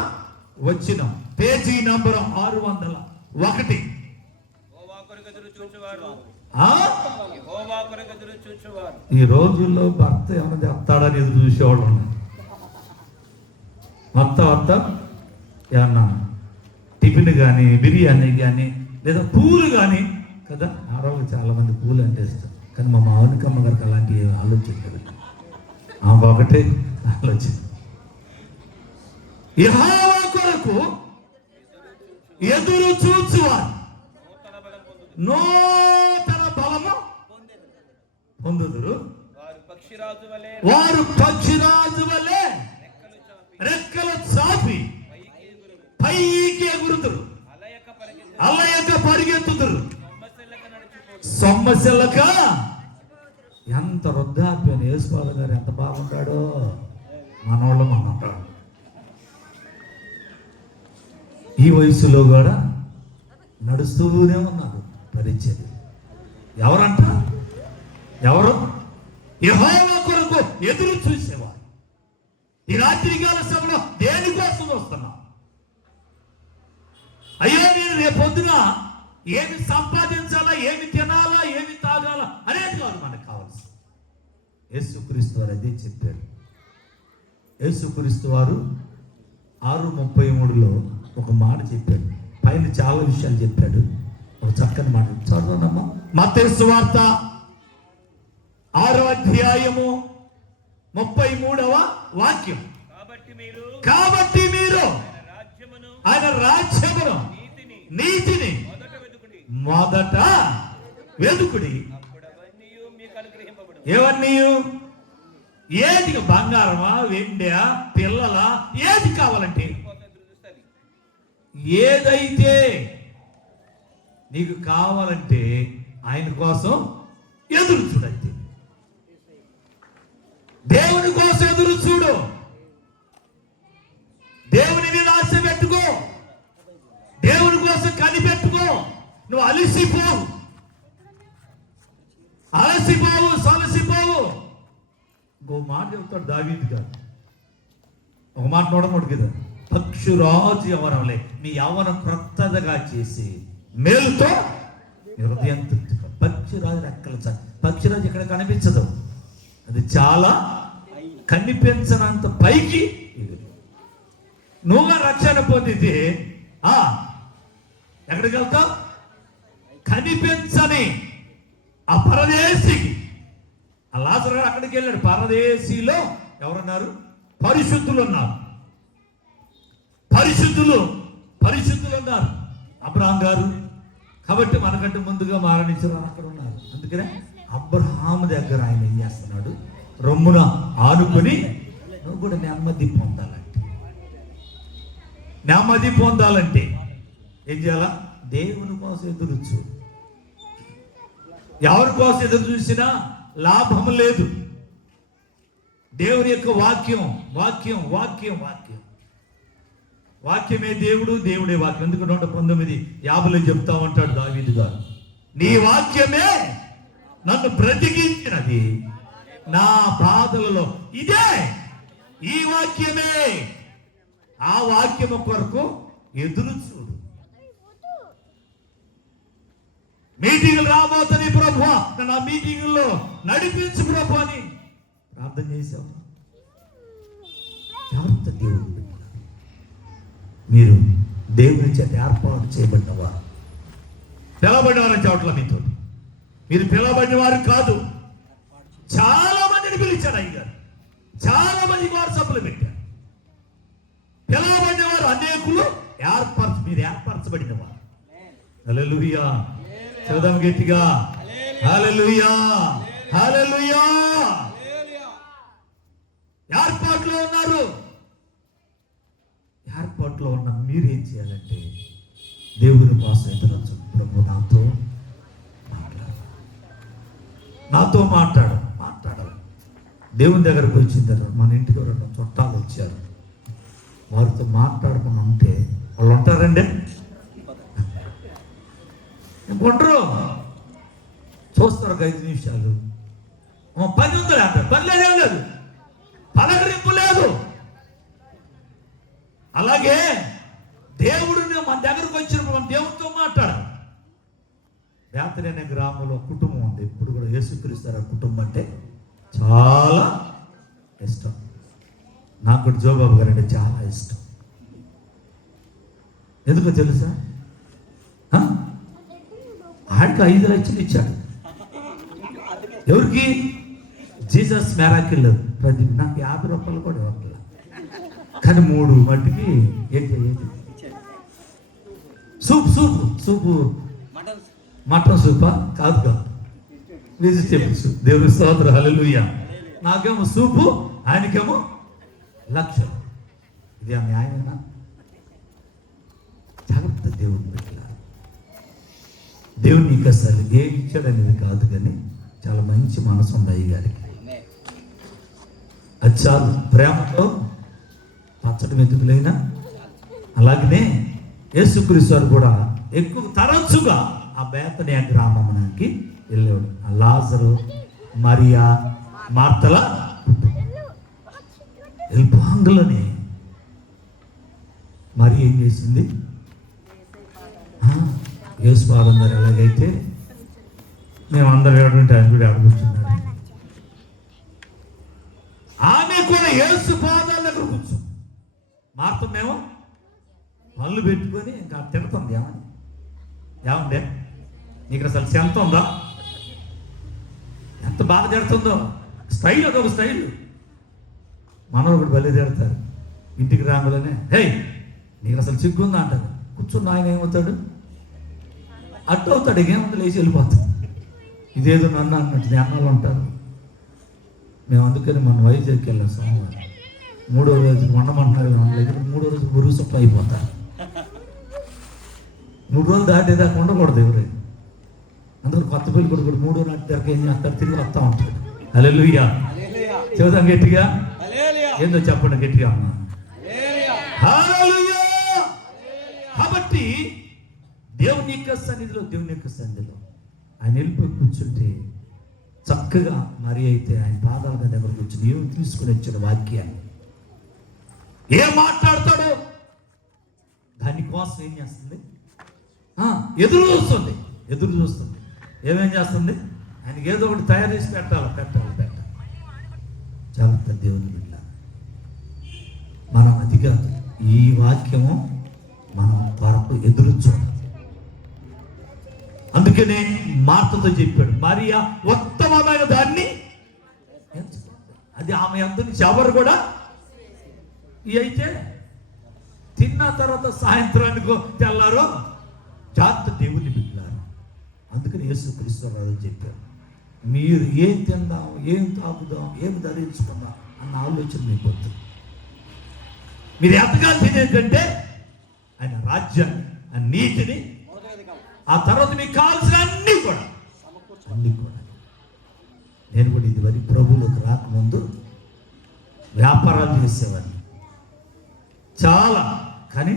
వచనం, పేజీ నంబర్ 601. ఈ రోజుల్లో భర్త ఏమైనా చెప్తాడని ఎదురు చూసేవాడు ఉన్నాడు. మొత్తం ఏమన్నా టిఫిన్ కానీ, బిర్యానీ కానీ, లేదా పూలు కానీ కదా. ఆడవాళ్ళు చాలా మంది పూలు అంటే ఇష్టం, కానీ మా మావనికమ్మ గారికి అలాంటి ఆలోచించలేదు. ఆమె ఒకటే ఆలోచన, యెహోవా కొరకు ఎదురు చూచువారు నూతన బలము పొందుదురు. వారు పక్షిరాజు వలె వారు పక్షిరాజు వలె రెక్కలు చాపి పైకి ఎగురుదురు, అలయక పరిగెత్తుదురు, సొమ్మసిల్లక. ఎంత వృద్ధాప్యం! యేసుపాద గారు ఎంత బాగుంటాడో, మనోళ్ళు మనంటాడు. ఈ వయసులో కూడా నడుస్తూనే ఉన్నారు పరిచర్య. ఎవరంట? ఎవరు? యెహోవా కొరకు ఎదురు చూసేవారు. ఈ రాత్రికాల సమయంలో దేనికోసం వస్తున్నాం? అయ్యో నేను రేపొద్దున ఏమి సంపాదించాలా, ఏమి తినాలా, ఏమి తాగాలా అనేది కాదు మనకు కావాల్సి. యేసుక్రీస్తు వారు అదే చెప్పారు. యేసుక్రీస్తు వారు 6:33లో ఒక మాట చెప్పాడు. పైన చాలా విషయాలు చెప్పాడు. ఒక చక్కని మాట చదవనమ్మా. మత్తయి సువార్త 6వ అధ్యాయము 33వ వాక్యం. కాబట్టి మీరు ఆయన రాజ్యమును నీతిని మొదట వెదుకుడి. ఏవన్నీ? ఏది? బంగారమా, వెండా, పిల్లలా, ఏది కావాలంటే ఏదైతే నీకు కావాలంటే ఆయన కోసం ఎదురు చూడండి. దేవుని కోసం ఎదురు చూడు. దేవుని మీద ఆశ పెట్టుకో. దేవుని కోసం కనిపెట్టుకో. నువ్వు అలసిపోవు, సొలసిపోవు. ఇంకో మాట చెప్తాడు దావీదు గారు. ఒక మాట నోడమోడు కదా, పక్షురాజు యవనలే నీ యవనం క్రొత్తగా చేసి మేలుతో హృదయం తృప్తిగా. పక్షిరాజు రెక్కలు పక్షిరాజు ఇక్కడ కనిపించదు, అది చాలా కనిపించనంత పైకి. నువ్వు రక్షణ పొందితే ఎక్కడికి వెళ్తావు? కనిపించని ఆ పరదేశికి. ఆ లాజరు గారు అక్కడికి వెళ్ళాడు. పరదేశీలో ఎవరున్నారు? పరిశుద్ధులు ఉన్నారు. పరిశుద్ధులు ఉన్నారు. అబ్రహాం గారు కాబట్టి మనకంటే ముందుగా మరణించిన అక్కడ ఉన్నారు. అందుకనే అబ్రహాం దగ్గర ఆయన ఏం చేస్తున్నాడు? రొమ్మున ఆనుకొని నువ్వు కూడా నెమ్మది పొందాలంటే ఏం చేయాలా? దేవుని కోసం ఎదురు చూడు. ఎవరి కోసం ఎదురు చూసినా లాభం లేదు. దేవుని యొక్క వాక్యమే దేవుడు, దేవుడే వాక్యం. ఎందుకు 119:50 చెప్తా ఉంటాడు దావీదు గారు, నీ వాక్యమే నన్ను బ్రతికించినది నా బాధలలో. ఇదే ఈ వాక్యమే. ఆ వాక్యము కొరకు ఎదురు చూడు. మీటింగులు రాబోతుంది ప్రభువా, నా మీటింగుల్లో నడిపించు ప్రభు అని ప్రార్థన చేశావు. ఎవరితో దేవుడు? మీరు దేవుని చేత ఏర్పాటు చేయబడ్డవారు, పిలవబడినవారని చెప్పట్లా మీతో. మీరు పిలవబడిన వారు కాదు. చాలా మందిని పిలిచాడు అయ్యారు. చాలా మంది వాట్సాప్లు పెట్టారు. పిలవబడిన వారు అనేకులు, మీరు ఏర్పరచబడిన వారు. హల్లెలూయా. చదువు గట్టిగా హల్లెలూయా, హల్లెలూయా. ఏర్పాట్లో ఉన్నారు. ఏర్పాట్లో ఉన్న మీరేం చేయాలంటే దేవుని కోసం ఎదురొచ్చు. ప్రభు నాతో మాట్లాడాలి. దేవుని దగ్గరకు వచ్చిన తర్వాత మన ఇంటికి ఎవరైనా చుట్టాలు వచ్చారు, వారితో మాట్లాడకుండా ఉంటే వాళ్ళు ఉంటారండి, ఉండరు. చూస్తారు 5 నిమిషాలు, పని ఉందా అంటారు. పని లేదేం లేదు, పలకరింపు లేదు. అలాగే దేవుడిని మన దగ్గరకు వచ్చినప్పుడు మనం దేవుడితో మాట్లాడాలి. బేతని అనే గ్రామంలో కుటుంబం ఉంది. ఇప్పుడు కూడా యేసుక్రీస్తు కుటుంబం అంటే చాలా ఇష్టం. నాకు కూడా జోబాబు గారు అంటే చాలా ఇష్టం. ఎందుకో తెలుసా? ఆడికి 5 లక్షలు ఇచ్చాడు. ఎవరికి? Jesus miracle. ప్రతి నాకు 50 రూపాయలు కూడా ఇవ్వట్లా, కానీ 3 మట్టికి ఏంటి సూపు మటన్ సూపా? కాదు. వెజిటేబుల్స్. దేవుని స్తోత్రం, హల్లెలూయా. నాకేమో సూపు, ఆయనకేమో లక్షలు. ఇది ఆ న్యాయమేనా? జాగ్రత్త దేవుని పెట్టాలి. దేవుడు నీకు అసలు ఏమి ఇచ్చాడు అనేది కాదు, కానీ చాలా మంచి మనసు ఉంది అయ్యగారికి. అది చాలు. ప్రేమతో పచ్చడి మెతుకులైనా. అలాగనే యేసుక్రీస్తు వారు కూడా ఎక్కువ తరచుగా ఆ బేతనియ గ్రామంకి వెళ్ళేవాడు. ఆ లాజరు, మరియా, మార్తల వెళ్ళిపోంగలోనే మరి ఏం చేసింది? యేసు పాదం గారు ఎలాగైతే మేము అందరూ ఏడుంటే ఆయన కూడా అడుగుతున్నాడు. ఆమె కూడా యేసు పాదాల దగ్గర కూర్చో. మార్తమేమో పళ్ళు పెట్టుకొని ఇంకా తిడుతుంది. ఏమండే నీకు అసలు ఎంత ఉందా? ఎంత బాగా తిడుతుందో. స్టైల్ అదొక స్టైల్. మనం ఒకటి బలి తిడతారు ఇంటికి రాగానే. హే నీకు అసలు సిగ్గుందా అంటారు. కూర్చున్న ఆయన ఏమవుతాడు? అట్టు అవుతాడు. ఏముంది, లేచి వెళ్ళిపోతాడు. ఇదేదో నన్ను అన్నట్టు అన్నాళ్ళు ఉంటారు. మేము అందుకని మన వైజాగ్కి వెళ్ళాం సోమవారం. 3వ రోజు వండమంటున్నారు. మన దగ్గర 3వ రోజు గురువు సొప్ప అయిపోతారు. 3 రోజులు దాటేదాకా ఉండకూడదు ఎవరైనా. అందుకని కొత్త పెళ్లి కొడుకు 3వ నాటి దాకా ఏం చేస్తారు? తిరిగి వస్తూ ఉంటాడు. హల్లెలూయా. చెబుతాం గట్టిగా. ఏందో చెప్పండి గట్టిగా. హల్లెలూయా. కాబట్టి దేవుని యొక్క సన్నిధిలో ఆయన వెళ్ళిపోయి కూర్చుంటే చక్కగా మరి అయితే ఆయన పాదాల దగ్గర కూర్చుని ఏమి తీసుకుని వచ్చాడు వాక్యాన్ని. ఏం మాట్లాడతాడో దానికోసం ఏం చేస్తుంది? ఎదురు చూస్తుంది. ఏమేం చేస్తుంది? ఆయనకి ఏదో ఒకటి తయారు చేసి పెట్టాలి. జాగ్రత్త దేవుని బిడ్డ. మనం అది కాదు, ఈ వాక్యము మనం వరకు ఎదురు చూడాలి. అందుకనే మార్తతో చెప్పాడు, మరియా ఉత్తమమైన దాన్ని అది ఆమె అందు నుంచి ఎవరు కూడా అయితే తిన్న తర్వాత సాయంత్రానికో తెల్లారో జాగ్రత్త దేవుని బిడ్డలారు. అందుకని యేసుక్రీస్తు వారు చెప్పారు, మీరు ఏం తిందాం, ఏం తాగుదాం, ఏం ధరించుకుందాం అన్న ఆలోచన మీకు వద్దు. మీరు ఎతగాల్సింది ఏంటంటే ఆయన రాజ్యాన్ని, ఆయన నీతిని, ఆ తర్వాత మీకు కావాల్సిన అన్నీ కూడా. నేను కూడా ఇదివరకు ప్రభువులకు రాకముందు వ్యాపారాలు చేసేవాడిని చాలా. కానీ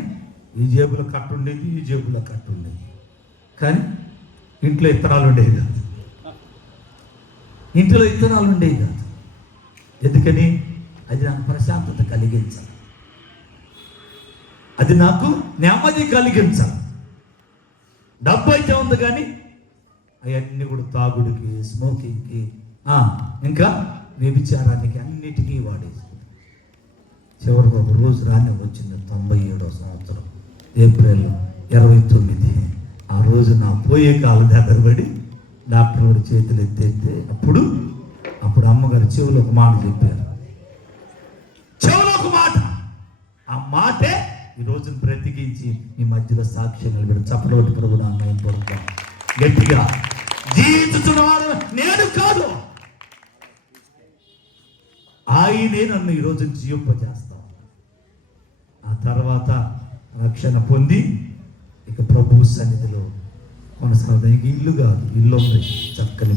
ఈ జేబులో కట్టుండేది, ఈ జేబులో కట్టుండేది. కానీ ఇంట్లో ఇత్తనాలు ఉండేవి కాదు. ఎందుకని? అది నాకు ప్రశాంతత కలిగించాలి, అది నాకు నెమ్మది కలిగించాలి. డబ్బు అయితే ఉంది, కానీ అవన్నీ కూడా తాగుడికి, స్మోకింగ్కి, ఇంకా వ్యభిచారానికి అన్నిటికీ వాడేసి చివరికి ఒక రోజు రాని వచ్చింది 97వ సంవత్సరం ఏప్రిల్ 29. ఆ రోజు నా పోయే కాలు దగ్గర పడి డాక్టర్ వాడి చేతులు ఎత్తేస్తే అప్పుడు అమ్మగారు చెవులో ఒక మాట చెప్పారు. చెవులో ఒక మాట, ఆ మాటే ఈ రోజును బ్రతికించి మీ మధ్యలో సాక్ష్యం నిలబడి చప్పటి ప్రభు నా అమ్మాయిని పొందుతాం గట్టిగా. జీవించుతున్నవాడు నేను కాదు, ఆయనే నన్ను ఈరోజు జీవింపజేస్తాను. ఆ తర్వాత రక్షణ పొంది ఇక ప్రభు సన్నిధిలో కొనసాగడానికి ఇల్లు కాదు, ఇల్లు ఉంది, చక్కని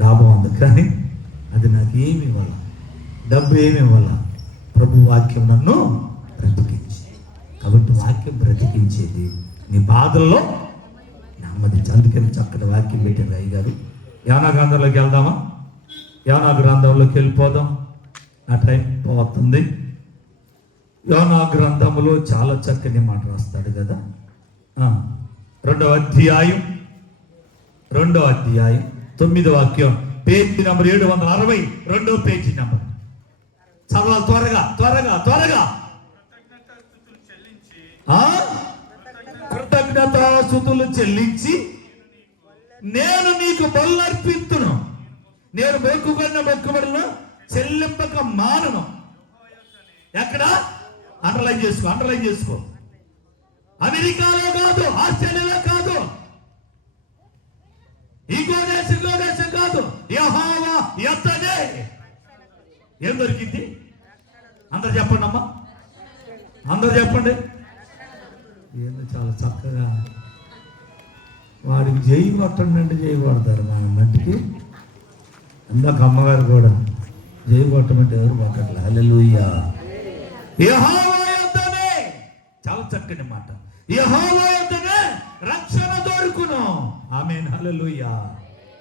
డాబా ఉంది, కానీ అది నాకు ఏమి ఇవ్వాల, డబ్బు ఏమి ఇవ్వాల, ప్రభు వాక్యం నన్ను బ్రతికించి. కాబట్టి వాక్యం బ్రతికించేది నీ బాధల్లో నెమ్మది. అందుకని చక్కటి వాక్యం పెట్టారు అయ్య గారు. యోనా గ్రంథంలోకి వెళ్దామా? యోనా గ్రంథంలోకి వెళ్ళిపోదాం, నా టైం పోతుంది. యోనా గ్రంథంలో చాలా చక్కని మాట రాస్తాడు కదా. 2వ అధ్యాయం 9వ వాక్యం, పేజీ నంబర్ 760, 2వ పేజీ నంబర్. చదవాలి త్వరగా. కృతజ్ఞతాస్తుతులు చెల్లించి నేను నీకు బలులర్పిస్తును, నేను మొక్కుకున్న మొక్కుబడులను చెల్లింపక మానను. ఎక్కడ? అండర్లైన్ చేసుకో. అమెరికాలో కాదు, ఆస్ట్రేలియాలో కాదు, ఇంకో దేశం కాదు, యెహోవా యొద్దనే. ఏం దొరికింది? అందరు చెప్పండి అమ్మా, అందరు చెప్పండి. ఏందో చాలా చక్కగా వాడికి జై కొట్టండి అంటే జై కొడతారు మా మట్టికి. ఇందాక అమ్మగారు కూడా జై కొట్టమంటే ఎవరు కొట్టట్లే. హల్లెలూయా. యెహోవా యొద్దనే, చాలా చక్కని మాట. యెహోవా యొద్దనే రక్షణ దొరుకును. ఆమేన్. హల్లెలూయా,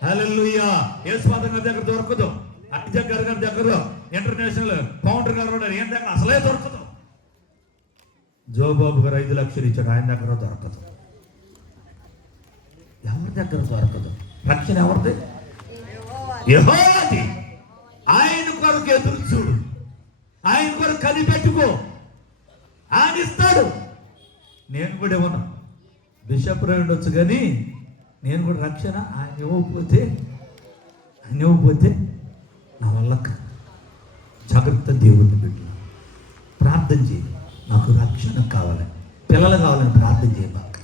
హల్లెలూయా. యేసుపాదం గారి దగ్గర దొరకదు, అట్టిజగ్ గారి దగ్గర, ఇంటర్నేషనల్ ఫౌండర్ గారు ఏం దగ్గర అసలే దొరకదు. జోబాబు గారు 5 లక్షలు ఇచ్చాడు, ఆయన దగ్గర దొరకదు. ఎవరి దగ్గర దొరకదు. రక్షణ ఎవరిది? యెహోవాది. ఆయన కొరకు ఎదురు చూడు, ఆయన కొరకు కనిపెట్టుకో, ఆయన ఇస్తాడు. నేను కూడా ఇవ్వను, బిషప్ ఉండొచ్చు, కానీ నేను కూడా రక్షణ ఆయన ఇవ్వకపోతే నా వల్ల కాదు. జాగ్రత్త. దేవుడిని బిడ్డ ప్రార్థన చేయి, నాకు రక్షణ కావాలి, పిల్లలు కావాలని ప్రార్థన చేయబాక.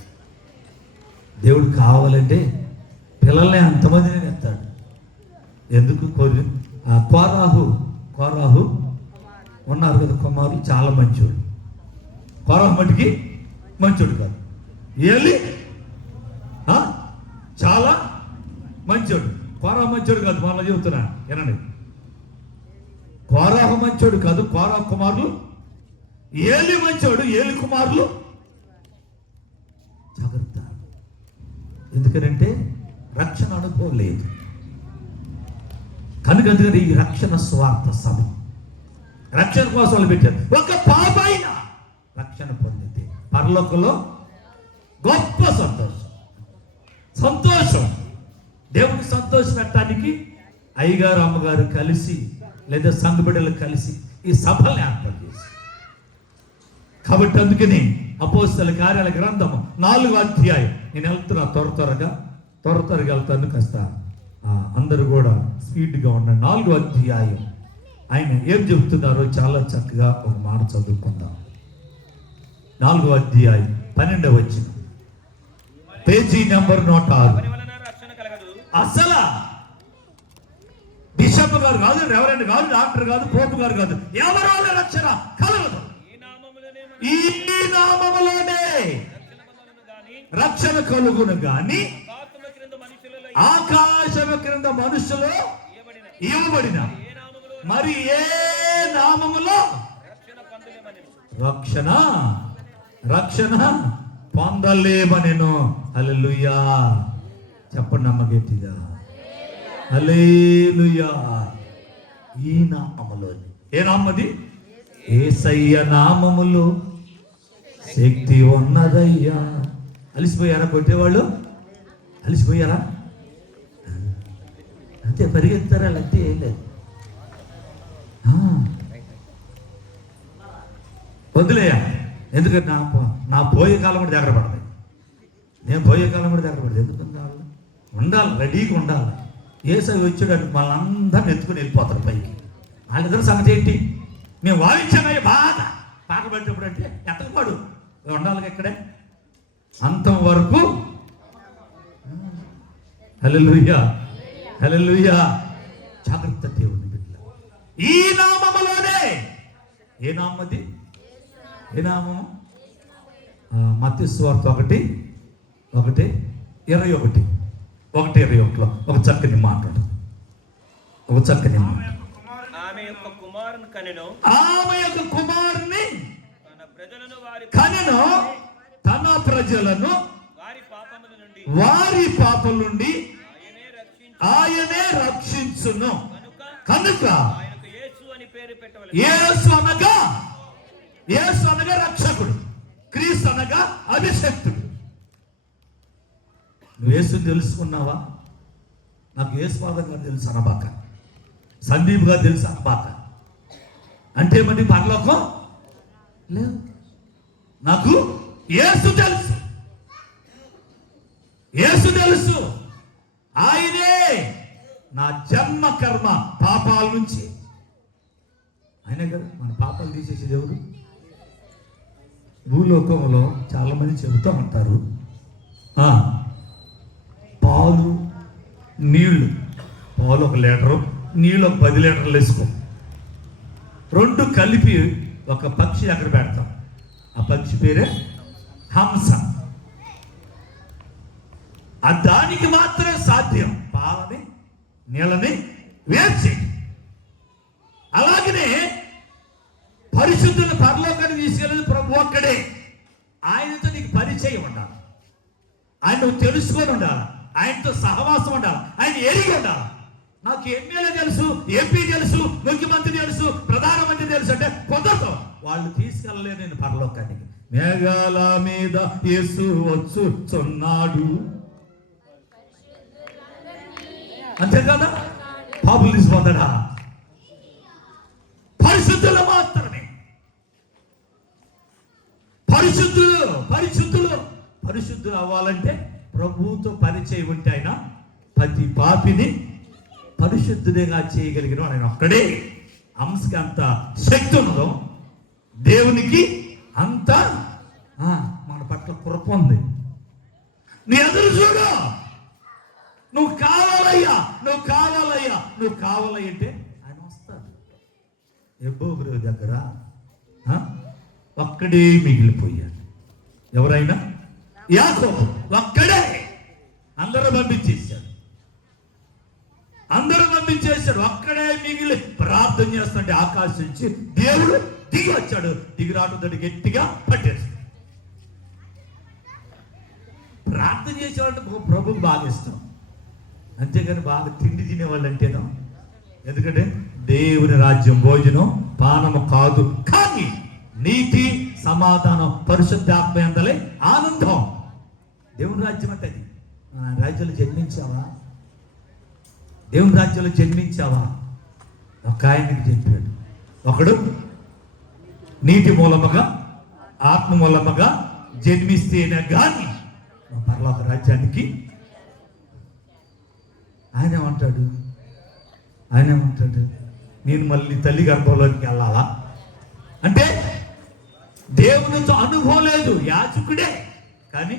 దేవుడు కావాలంటే పిల్లల్ని అంతమందిని ఎత్తాడు. ఎందుకు? కోరాహు ఉన్నారు కదా కుమారులు, చాలా మంచోడు. కోరాహు మటుకి మంచోడు కాదు. ఏలి చాలా మంచోడు. కోరాహు మంచోడు కాదు, మళ్ళీ చెబుతున్నా ఏనండి. కోరాహు మంచోడు కాదు, కోరాహు కుమారులు. ఏలి మంచోడు, ఏలి కుమారులు. జాగ్రత్త. ఎందుకనంటే రక్షణ అనుభవం లేదు కనుక. అందుకని ఈ రక్షణ స్వార్థ సభ రక్షణ కోసం వాళ్ళు పెట్టారు. ఒక పాప అయినా రక్షణ పొందితే పరలోకంలో గొప్ప సంతోషం. దేవుడికి సంతోషం పెట్టడానికి అయ్యగారు అమ్మగారు కలిసి లేదా సంఘ బిడ్డలు కలిసి ఈ సభల్ని ఏర్పాటు చేసి. కాబట్టి అందుకని అపోస్తల కార్యాల గ్రంథము 4వ అధ్యాయం. నేను వెళ్తున్నా త్వరగా వెళ్తాను, కాస్త అందరూ కూడా స్పీడ్గా ఉండండి. 4వ అధ్యాయం ఆయన ఏం చెబుతున్నారో చాలా చక్కగా ఒక మాట చదువుకుందాం. 4వ అధ్యాయం 12వ వచనం, పేజీ నెంబర్ 106. అసలు బిషప్ గారు కాదు, రెవరెండ్ కాదు, డాక్టర్ కాదు, పోపు గారు కాదు, ఎవరి వల్ల రక్షణ కలగదు. ఈ నామములోనే రక్షణ కలుగును గాని ఆకాశము క్రింద మనుషులు ఇవ్వబడిన మరి ఏ నామములో రక్షణ పొందలేమనెను. హల్లెలూయా. చెప్పండి అమ్మ గట్టిగా, హల్లెలూయా. ఈ నామములో, ఏ నామది? యేసయ్య నామములో శక్తి ఉన్నదయ్యా. అలిసిపోయారా కొట్టేవాళ్ళు? అలిసిపోయారా? అంతే పరిగెత్తారా? లేకపోతే ఏం లేదు. వదిలేయా. ఎందుకంటే నా పోయే కాలం కూడా జాగ్రత్త పడతాయి. నేను పోయే కాలం కూడా జాగ్రత్త పడతాయి. ఎందుకు ఉండాలి, రెడీగా ఉండాలి. యేసయ్య వచ్చాడు వాళ్ళందరిని ఎత్తుకుని వెళ్ళిపోతారు పైకి. వాళ్ళిద్దరు సంగతి ఏంటి? మేము వాయించామయ్య బాధ పాట పడేటప్పుడు అంటే ఎత్తకపాడు ఉండాలి ఇక్కడే అంతం వరకు. హల్లెలూయా, హల్లెలూయా. జాగ్రత్త దేవుని బిడ్డ. ఈ నామములోనే, ఏ నామది? ఏ నామము? మత్తయి సువార్త 1:21 ఒక చక్కని మాట్లాడు. ఆమె యొక్క కుమారుని కనెను, తన ప్రజలను వారి పాపం నుండి ఆయనే రక్షించును. కనుక యేసు అనగా రక్షకుడు, క్రీస్తు అనగా అభిషక్తుడు. నువ్వు యేసుని తెలుసుకున్నావా? నాకు యేసుపాదం గారు తెలుసు అనబాక, సందీప్ గారు తెలుసు అనబాక. అంటే మరి పరలోకం లేదు. నాకు యేసు తెలుసు. ఆయనే నా జన్మ కర్మ పాపాల నుంచి, ఆయనే కదా మన పాపాలు తీసేసేది. ఎవరు? భూలోకంలో చాలా మంది చెబుతూ ఉంటారు, పాలు నీళ్లు, పాలు 1 లీటరు, నీళ్ళు ఒక 10 లీటర్లు వేసుకో. 2 కలిపి ఒక పక్షి అక్కడ పెడతాం. ఆ పక్షి పేరే హంస. దానికి మాత్రమే సాధ్యం పాలని నీళ్ళని వేర్చి. అలాగనే పరిశుద్ధుల పరలోకానికి తీసుకెళ్ళేది ప్రభు ఒక్కడే. ఆయనతో నీకు పరిచయం ఉండాలి, ఆయన నువ్వు తెలుసుకొని ఉండాలి, ఆయనతో సహవాసం ఉండాలి, ఆయన ఎరిగి ఉండాలి. నాకు ఎమ్మెల్యే తెలుసు, ఎంపీ తెలుసు, ముఖ్యమంత్రి తెలుసు, ప్రధానమంత్రి తెలుసు అంటే కుదరదు. వాళ్ళు తీసుకెళ్ళలేదు నేను పరలోకానికి. మేఘాల మీద యేసు వచ్చుచున్నాడు, అంతే కదా. పాపులిస్ పొందడా? పరిశుద్ధులు మాత్రమే. పరిశుద్ధులు అవ్వాలంటే ప్రభువుతో పరిచయం ఉంటే ఆయన ప్రతి పాపిని పరిశుద్ధుడిగా చేయగలిగిన ఆయన ఒక్కడే. అంశకి అంత శక్తి ఉన్నదో దేవునికి అంత మన పట్ల కృప ఉంది. నీ ఎదురు చూడు, నువ్వు కావాలయ్యా అంటే ఆయన వస్తాడు. యెహోవా దగ్గర ఒక్కడే మిగిలిపోయాడు. ఎవరైనా? యాకోబు ఒక్కడే. అందరూ పంపించేశాడు, ఒక్కడే మిగిలి ప్రార్థన చేస్తుంటే ఆకాశం నుంచి దేవుడు దిగి వచ్చాడు. దిగి రావడంతో గట్టిగా పట్టేస్తాడు. ప్రార్థన చేసేవాళ్ళంటే ప్రభువుకి బాగా ఇష్టం, అంతేగాని బాగా తిండి తినేవాళ్ళు అంటేనో. ఎందుకంటే దేవుని రాజ్యం భోజనం పానము కాదు, కానీ నీతి సమాధానం పరిశుద్ధాత్మ యందలి ఆనందం. దేవుని రాజ్యం అంటే అది. రాజ్యంలో జన్మించావా? దేవుని రాజ్యంలో జన్మించావా? ఒక ఆయనకి చెప్పాడు, ఒకడు నీతి మూలముగా ఆత్మ మూలముగా జన్మిస్తేనే కానీ పరలోక రాజ్యానికి. ఆయన ఏమంటాడు నేను మళ్ళీ తల్లి గర్భంలోకి వెళ్ళాలా అంటే దేవునితో అనుభవం లేదు, యాచకుడే కానీ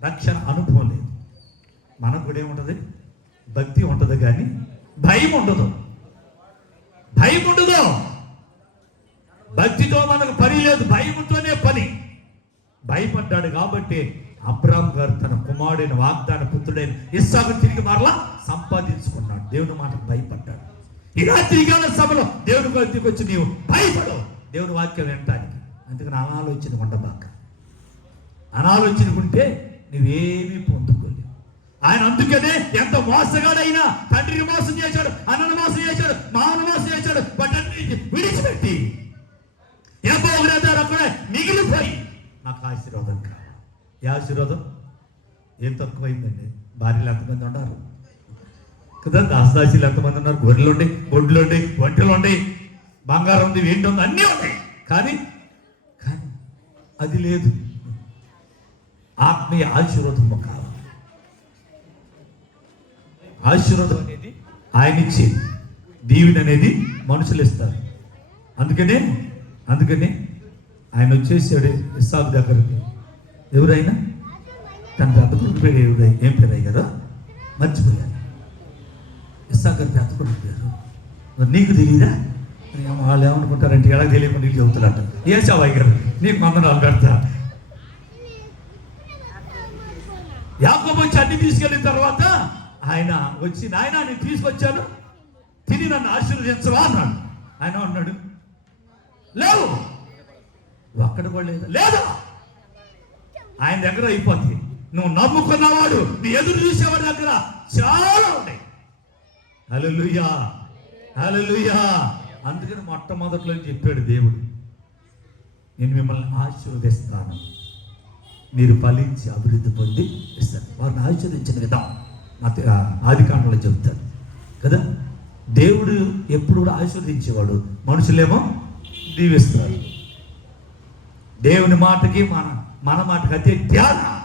రక్షణ అనుభవం లేదు. మనకు కూడా ఏముంటుంది? భక్తి ఉంటుంది కానీ భయం ఉండదు. భక్తితో మనకు పని లేదు, భయంతోనే పని. భయపడ్డాడు కాబట్టి అబ్రాహాం గారు తన కుమారుడైన వాగ్దాన పుత్రుడైన ఇస్సాకు తిరిగి మరలా సంపాదించుకున్నాడు. దేవుని మాటకు భయపడ్డాడు. ఈ రాత్రి కాల సభలో దేవుని కొద్దికి వచ్చి నీవు భయపడు, దేవుని వాక్యం వినటానికి. అందుకని అనాలోచన ఉండబాక. అనాలోచనకుంటే నువ్వేమీ పొందుకోలేవు. ఆయన అందుకనే ఎంత మోసగాడైనా తండ్రిని మోసం చేశాడు, అన్నను మోసం చేశాడు, మామను మోసం చేశాడు, వాటన్నిటిని విడిచిపెట్టి యెహోవా అక్కడ మిగిలిపోయి నాకు ఆశీర్వాదం కావాలి. ఏ ఆశీర్వాదం? ఏం తక్కువైందండి? భార్యలు ఎంతమంది ఉన్నారు కదా, దాసదాసీలు ఎంతమంది ఉన్నారు, గొర్రెలుండి గొడ్లుండి ఒంటెలుండి బంగారం ఉంది, ఏంటి ఉంది, అన్నీ ఉన్నాయి. కానీ అది లేదు. ఆత్మీయ ఆశీర్వాదం కావాలి. ఆశీర్వాదం అనేది ఆయన ఇచ్చేది, దీవెన అనేది మనుషులు ఇస్తారు. అందుకనే ఆయన వచ్చేసాడు ఇస్సాకు దగ్గరికి. ఎవరైనా తన పెద్ద కొడుకు పేరు ఏం పేరు అయ్యారో మర్చిపోయారు. ఇస్సాకు గారి పెద్ద కొడుకు పేరు మరి నీకు తెలియదా? వాళ్ళు ఏమనుకుంటారంటే ఎలా తెలియకుండా నీకు చెబుతారంట. ఏసావు అయ్యారు, నీకు వందనాలు పెడతా. యాకోబు వచ్చి అన్ని తీసుకెళ్ళిన తర్వాత ఆయన వచ్చి, నాయన నేను తీసుకొచ్చాను, తిని నన్ను ఆశీర్వదించవా అన్నాడు. ఆయన అన్నాడు, లేవు, ఒక్కడు కూడా లేదు. ఆయన దగ్గర అయిపోతుంది. నువ్వు నమ్ముకున్నవాడు, నీ ఎదురు చూసేవాడి దగ్గర చాలా ఉన్నాయి. హల్లెలూయా, హల్లెలూయా. అందుకని మొట్టమొదట్లో చెప్పాడు దేవుడు, నేను మిమ్మల్ని ఆశీర్వదిస్తాను, మీరు ఫలించి అభివృద్ధి పొంది ఇస్తారు. వారిని ఆశీర్వదించిన విధానం ఆదికాండంలో చెప్తారు కదా. దేవుడు ఎప్పుడు కూడా ఆశీర్వదించేవాడు, మనుషులేమో దీవిస్తారు. దేవుని మాటకి మన మాటకి అదే ధ్యానం.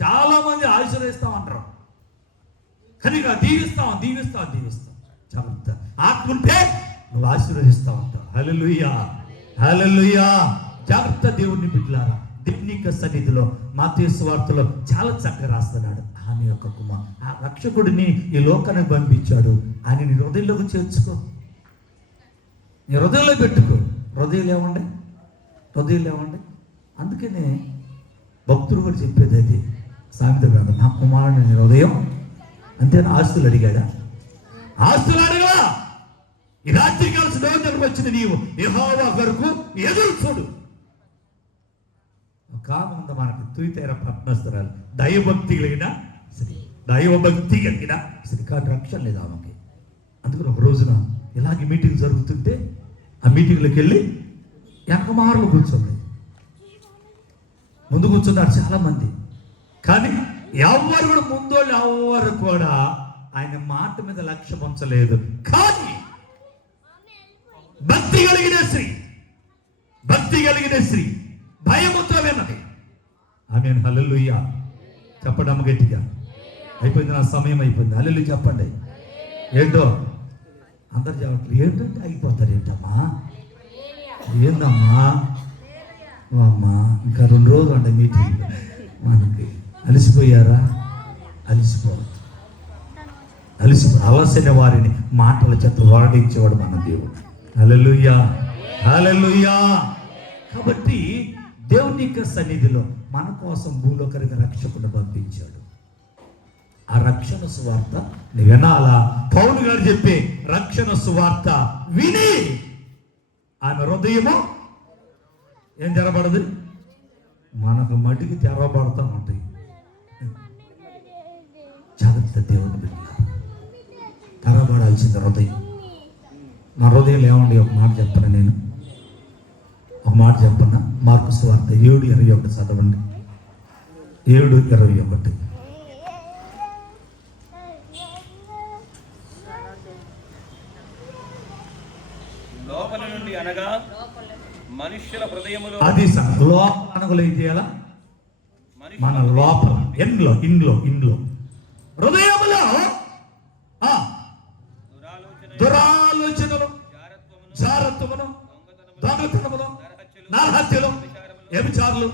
చాలా మంది ఆశీర్వదిస్తామంటారు, కానీ దీవిస్తాం. జాగ్రత్త. ఆత్మ ఉంటే నువ్వు ఆశీర్వదిస్తా ఉంటావు. హల్లెలూయా, హల్లెలూయా. జాగ్రత్త దేవుని బిడ్డలారా. దేవుని యొక్క సన్నిధిలో మత్తయి సువార్తలో చాలా చక్కగా రాస్తున్నాడు. ఆమె యొక్క కుమార్ ఆ రక్షకుడిని ఈ లోకానికి పంపించాడు. ఆయన నీ హృదయంలోకి చేర్చుకో, నీ హృదయంలో పెట్టుకో. హృదయాలు ఏమండి. అందుకనే భక్తుడు కూడా చెప్పేది అది సామెత గ్రంథం, నా కుమారుని నీ హృదయం. అంతేనా? ఆస్తులు అడిగాడా? ఆస్తులు అడగలా. ఈ రాత్రి కాల్సిన రోజులకు వచ్చిన నీవు యెహోవా కొరకు ఎదురు చూడు. ఒక ఆమె ఉంది మనకు తుయితేర పద్మస్తరాలు, దైవభక్తి కలిగిన స్త్రీ కానీ రక్షణ లేదు ఆమెకి. అందుకని ఒక రోజున ఇలాగే మీటింగ్ జరుగుతుంటే ఆ మీటింగ్లోకి వెళ్ళి వెనకమారులు కూర్చోండి. ముందు కూర్చున్నారు చాలా మంది, కానీ ఎవరు కూడా ముందోళ్ళు ఎవరు కూడా ఆయన మాట మీద లక్ష్యం ఉంచలేదు. కానీ భక్తి కలిగిన స్త్రీ భయముతో విన్నది. ఆమె హల్లెలూయా చెప్పడం గట్టిగా. అయిపోయింది, నా సమయం అయిపోయింది. హల్లెలూయా చెప్పండి. ఏంటో అందరు చెప్పట్లేదు. ఏంటంటే అయిపోతారు. ఏందమ్మా అమ్మా ఇంకా 2 రోజులు అండి మీటింగ్. మనకి అలసిపోయారా? అలసిన వారిని మాటల చేత వాడించేవాడు మన దేవుడు. హల్లెలూయా. కాబట్టి దేవుని యొక్క సన్నిధిలో మన కోసం భూలోకరికి రక్షకుడు పంపించాడు. ఆ రక్షణ సువార్త వినాలా? పౌలు గారు చెప్పే రక్షణ సువార్త విని ఆమె హృదయము ఏం తెరబడదు, మనకు మట్టికి తెరవబడతా ఉంటాయి. జాగ్రత్త, దేవుని బిడ్డ తెరబడాల్సింది హృదయం. నా హృదయంలో ఏమండి? ఒక మాట చెప్పనా? మార్కు సువార్త 7:21 చదవండి. 7:21. లోపల నుండి అనగా మనుష్యుల హృదయములో, అది లోపల అనగలు ఏం చేయాలా? మన లోపల ఇంట్లో హృదయములో దురాలోచనలు, జారత్వమును, దొంగతనములు, నరహత్యలు, వ్యభిచారులు,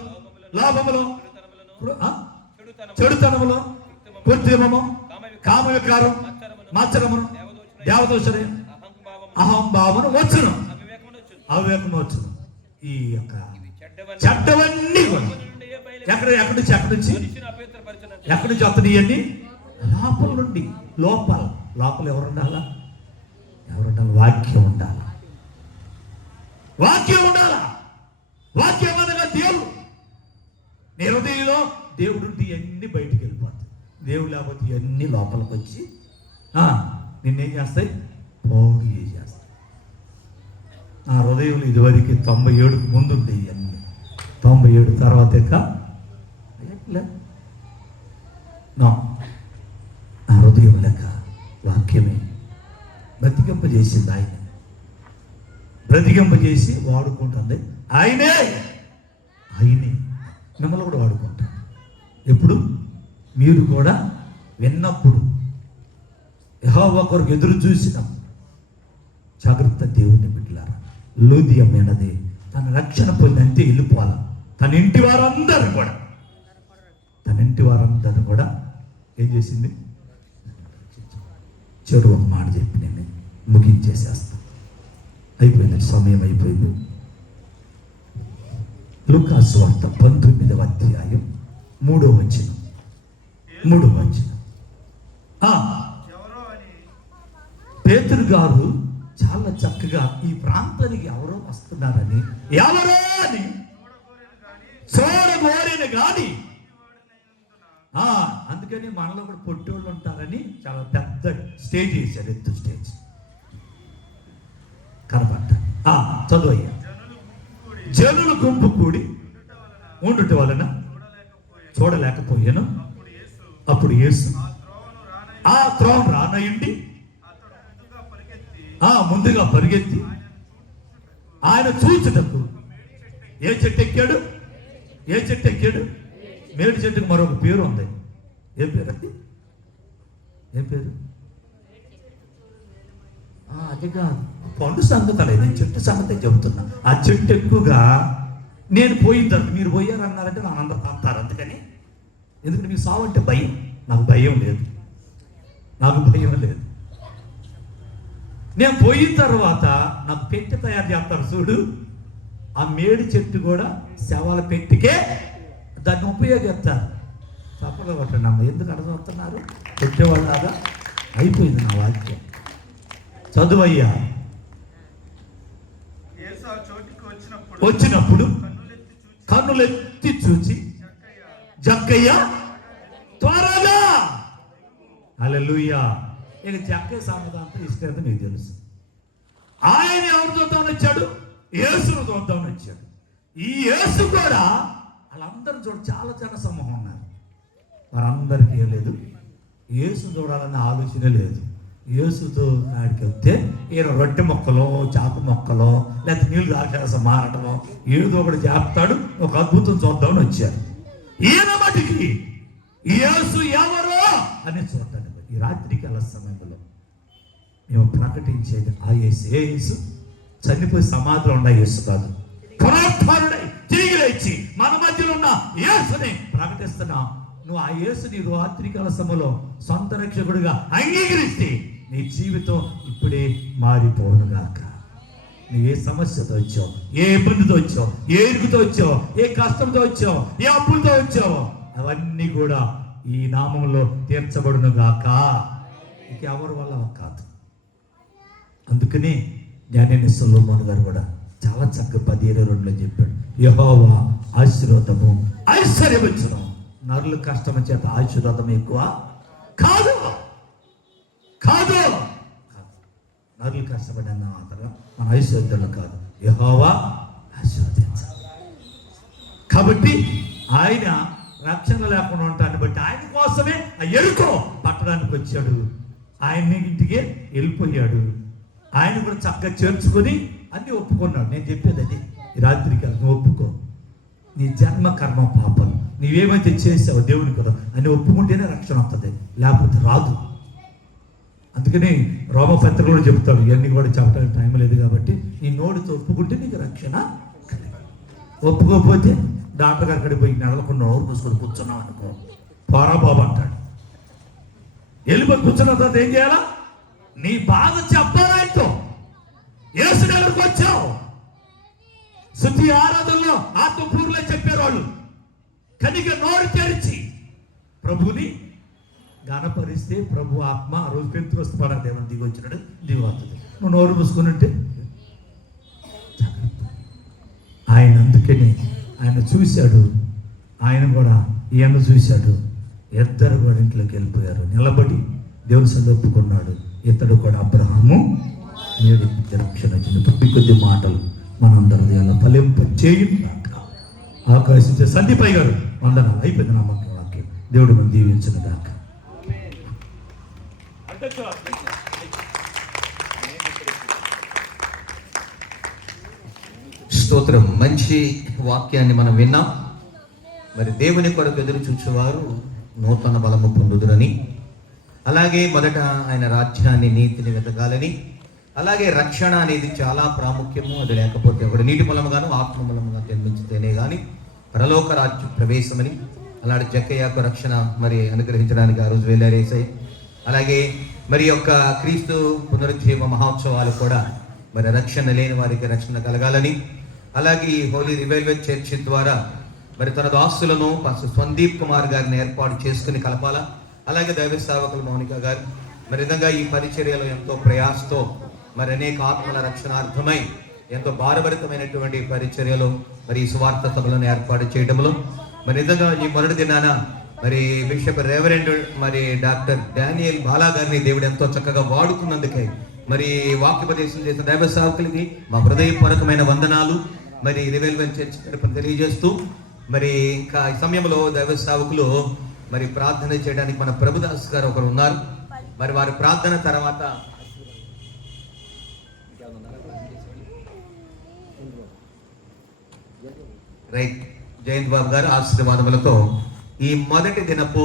లోభములు, చెడుతనములు, కృత్రిమము, కామ వికారం, మత్సరమును, దేవదోషణ, అహంభావమును వచ్చును, అవివేకము వచ్చును. ఈ యొక్క చెడ్డవన్నీ ఎక్కడి నుంచి వస్తున్నాయి అన్ని లోపల నుండి. లోపల ఎవరు ఉండాలా? వాక్యం ఉండాలా. వాక్యం అనగా దేవుడు. నీ హృదయంలో దేవుడు ఉంటే ఇవన్నీ బయటికి వెళ్ళిపోతాయి. దేవుడు లేకపోతే ఇవన్నీ లోపలికి వచ్చి నిన్నేం చేస్తాయి? పోడు చేస్తాయి. నా హృదయంలో ఇదివరకు 97కు ముందు ఉండే ఇవన్నీ. 97 తర్వాత నా హృదయం లెక్క వాక్యమే బ్రతికింపజేసింది. ఆయన బ్రతికింపజేసి వాడుకుంటుంది. ఆయనే మిమ్మల్ని కూడా వాడుకుంటాడు. ఎప్పుడు? మీరు కూడా విన్నప్పుడు, యెహోవా కొరకు ఎదురు చూసినాం. జాగ్రత్త, దేవుని బిడ్డలారా. లూదియమైనది తన రక్షణ పొందంతే వెళ్ళిపోవాలి. తన ఇంటి వారందరూ కూడా ఏం చేసింది? చెడు ఒక మాట చెప్పి నేను ముగించేసేస్తాను. అయిపోయింది, సమయం అయిపోయింది. లూకాసు వార్త 19వ అధ్యాయం 3వ వచనం. పేతురు గారు చాలా చక్కగా ఈ ప్రాంతానికి ఎవరో వస్తున్నారని, ఎవరో అని చూడగోరిన గాని, అందుకని మనలో కూడా పొట్టోళ్ళు ఉంటారని చాలా పెద్ద స్టేజ్ చేశారు. ఎత్తు స్టేజ్ కనపడ్డారు. చదువయ్యా. జనులు గుంపు కూడి ఉండుట వలన చూడలేకపోయాను. అప్పుడు యేసు ఆ త్రోవ రానయుండి ముందుగా పరిగెత్తి ఆయన చూచుటకు ఏ చెట్టు ఎక్కాడు? మేడి చెట్టుకు మరొక పేరు ఉంది. ఏం పేరు అది? అది కాదు, పండు సంగతి. నేను చెట్టు సంగతి చెబుతున్నా. ఆ చెట్టు ఎక్కువగా నేను పోయిన తర్వాత మీరు పోయారన్నారంటే నా అందరూ తంతారు. అందుకని ఎందుకంటే మీకు సావు అంటే భయం. నాకు భయం లేదు, నాకు భయం లేదు. నేను పోయిన తర్వాత నాకు పెట్టి తయారు చేస్తారు చూడు, ఆ మేడి చెట్టు కూడా శవాల పెట్టికే దాన్ని ఉపయోగిస్తారు. తప్పగా కొట్టండి అమ్మ, ఎందుకు అర్థమవుతున్నారు? పెట్టేవాళ్ళగా అయిపోయింది నా వాక్యం. చదువయ్యా. వచ్చినప్పుడు కన్నులెత్తి చూచి జక్కయ్య త్వరగా. హల్లెలూయా. ఇక జక్కయ్య సమాధానంతో ఇష్టం మీకు తెలుసు. ఆయన ఎవరు చూద్దామని వచ్చాడు? యేసును చూద్దామని వచ్చాడు. ఈ యేసు కూడా వాళ్ళందరూ చాలా జన సమూహం ఉన్నారు. వారందరికీ ఏం లేదు, యేసు చూడాలన్న ఆలోచన లేదు. యేసుతో ఆడికి వెళ్తే ఈయన రొట్టె మొక్కలో చేప మొక్కలో లేకపోతే నీళ్ళు రాక్షస మారటమో ఏదో ఒకటి చేస్తాడు. ఒక అద్భుతం చూద్దామని వచ్చారు. ఈయన మటుకి యేసు ఎవరో అని చూడండి. ఈ రాత్రికి అలా సమయంలో మేము ప్రకటించేది ఆ యేసు. ఏ యేసు? చనిపోయి సమాధిలో ఉన్న యేసు కాదు, పునరుత్థానుడై తిరిగి లేచి మన మధ్యలో ఉన్న యేసుని ప్రకటిస్తున్నాం. నువ్వు ఆ యేసుని రాత్రికాల సమయంలో సొంత రక్షకుడిగా అంగీకరిస్తే నీ జీవితం ఇప్పుడే మారిపోనుగాక. నువ్వు ఏ సమస్యతో వచ్చావు, ఏ ఇబ్బందితో వచ్చావు, ఏ ఇరుగుతో వచ్చావు, ఏ కష్టంతో వచ్చావు, ఏ అప్పులతో వచ్చావు, అవన్నీ కూడా ఈ నామంలో తీర్చబడునుగాక. ఇంకెవరి వల్ల కాదు. అందుకని జ్ఞానేని సొలొమోను గారు కూడా చాలా చక్కగా 10:22 చెప్పాడు, యెహోవా ఆశీర్వాదము ఐశ్వర్యమిచ్చును, నరుల కష్టం చేత ఆశీర్వాదం ఎక్కువ కాదు. కాదు నరులు కష్టపడిన మాత్రం మన ఐశ్వర్యంలో కాదు, యెహోవా ఆశీర్వదించాలి. కాబట్టి ఆయన రక్షణ లేకుండా ఉంటాన్ని బట్టి ఆయన కోసమే ఆ ఎరుకో పట్టడానికి వచ్చాడు. ఆయన ఇంటికి వెళ్ళిపోయాడు. ఆయన కూడా చక్కగా చేర్చుకొని అన్ని ఒప్పుకున్నాడు. నేను చెప్పేది అది ఈ రాత్రికి, నువ్వు ఒప్పుకో. నీ జన్మ కర్మ పాపం నీవేమైతే చేసావో దేవుని కదా అని ఒప్పుకుంటేనే రక్షణ వస్తుంది, లేకపోతే రాదు. అందుకని రోమపత్రికలో చెప్తాడు. ఇవన్నీ కూడా చెప్పడానికి టైం లేదు కాబట్టి నీ నోటితో ఒప్పుకుంటే నీకు రక్షణ. ఒప్పుకోకపోతే డాక్టర్ గారి అక్కడికి పోయి నెలకుండా నోరు పూసుకొని కూర్చున్నావు అనుకో, పోరా బాబు అంటాడు. వెళ్ళిపోయి కూర్చున్న తర్వాత ఏం చేయాలా? నీ బాధ చెప్పాలా? ఆయనతో యేసు దగ్గరకు వచ్చావు. శుద్ధి ఆరాధనలో ఆత్మపూర్లో చెప్పారు వాళ్ళు. కనుక నోరు తెరిచి ప్రభుని గణపరిస్తే ప్రభు ఆత్మ ఆ రోజు పెంతుకొస్తూ పడ దేవుని దిగి వచ్చినాడు, దిగి వస్తుంది. నువ్వు నోరు మూసుకుని ఉంటే ఆయన. అందుకని ఆయన చూశాడు, ఆయన కూడా ఈయన చూశాడు. ఇద్దరు కూడా ఇంట్లోకి వెళ్ళిపోయారు. నిలబడి దేవుని సన్నిధిలో ఒప్పుకున్నాడు. ఇతడు కూడా అబ్రహాము నేడు రక్షణ వచ్చింది. కొద్ది మాటలు మనందరూ ఎలా ఫలింప చేయున్నాక ఆకాశించే సందీపై గారు వందనాలు. అయిపోయింది నమ్మకం వాక్యం. దేవుడు మనం దీవించిన దాకా. స్తోత్రం. మంచి వాక్యాన్ని మనం విన్నాం. మరి దేవుని కొరకు ఎదురు చూసేవారు నూతన బలము పొందుదురని, అలాగే మొదట ఆయన రాజ్యాన్ని నీతిని వెతకాలని, అలాగే రక్షణ అనేది చాలా ప్రాముఖ్యము. అది లేకపోతే ఒకటి నీటి మూలముగాను ఆత్మ మూలముగా జన్మించితేనే కానీ పరలోక రాజ్య ప్రవేశమని, అలాంటి జక్కయ్యకు రక్షణ మరి అనుగ్రహించడానికి ఆ రోజు వెళ్ళారేసాయి. అలాగే మరి యొక్క క్రీస్తు పునరుజ్జీవ మహోత్సవాలు కూడా మరి రక్షణ లేని వారికి రక్షణ కలగాలని, అలాగే ఈ హోలీ రివైవల్ చర్చ్ ద్వారా మరి తన దాసులను సందీప్ కుమార్ గారిని ఏర్పాటు చేసుకుని కలపాలా. అలాగే దైవ సేవకులు మౌనిక గారు మరి విధంగా ఈ పరిచర్యలో ఎంతో ప్రయాసతో మరి అనేక ఆత్మల రక్షణార్థమై ఎంతో భారభరితమైనటువంటి పరిచర్యలో మరి ఈ సువార్త సభలను ఏర్పాటు చేయడంలో మరి నిజంగా ఈ మొదటి దినాన మరి బిషప్ రెవరెండ్ మరి డాక్టర్ డానియల్ బాలా గారిని దేవుడు ఎంతో చక్కగా వాడుకున్నందుకే మరి వాక్యోపదేశం చేసిన దైవ సేవకులకి మా హృదయపూర్వకమైన వందనాలు మరి రివైవల్ చర్చ్ తరపున తెలియజేస్తూ, మరి ఇంకా ఈ సమయంలో దైవ సేవకులు మరి ప్రార్థన చేయడానికి మన ప్రభుదాస్ గారు ఒకరు ఉన్నారు. మరి వారి ప్రార్థన తర్వాత రైట్ జయంత్ బాబు గారు ఆశీర్వాదములతో ఈ మొదటి దినపు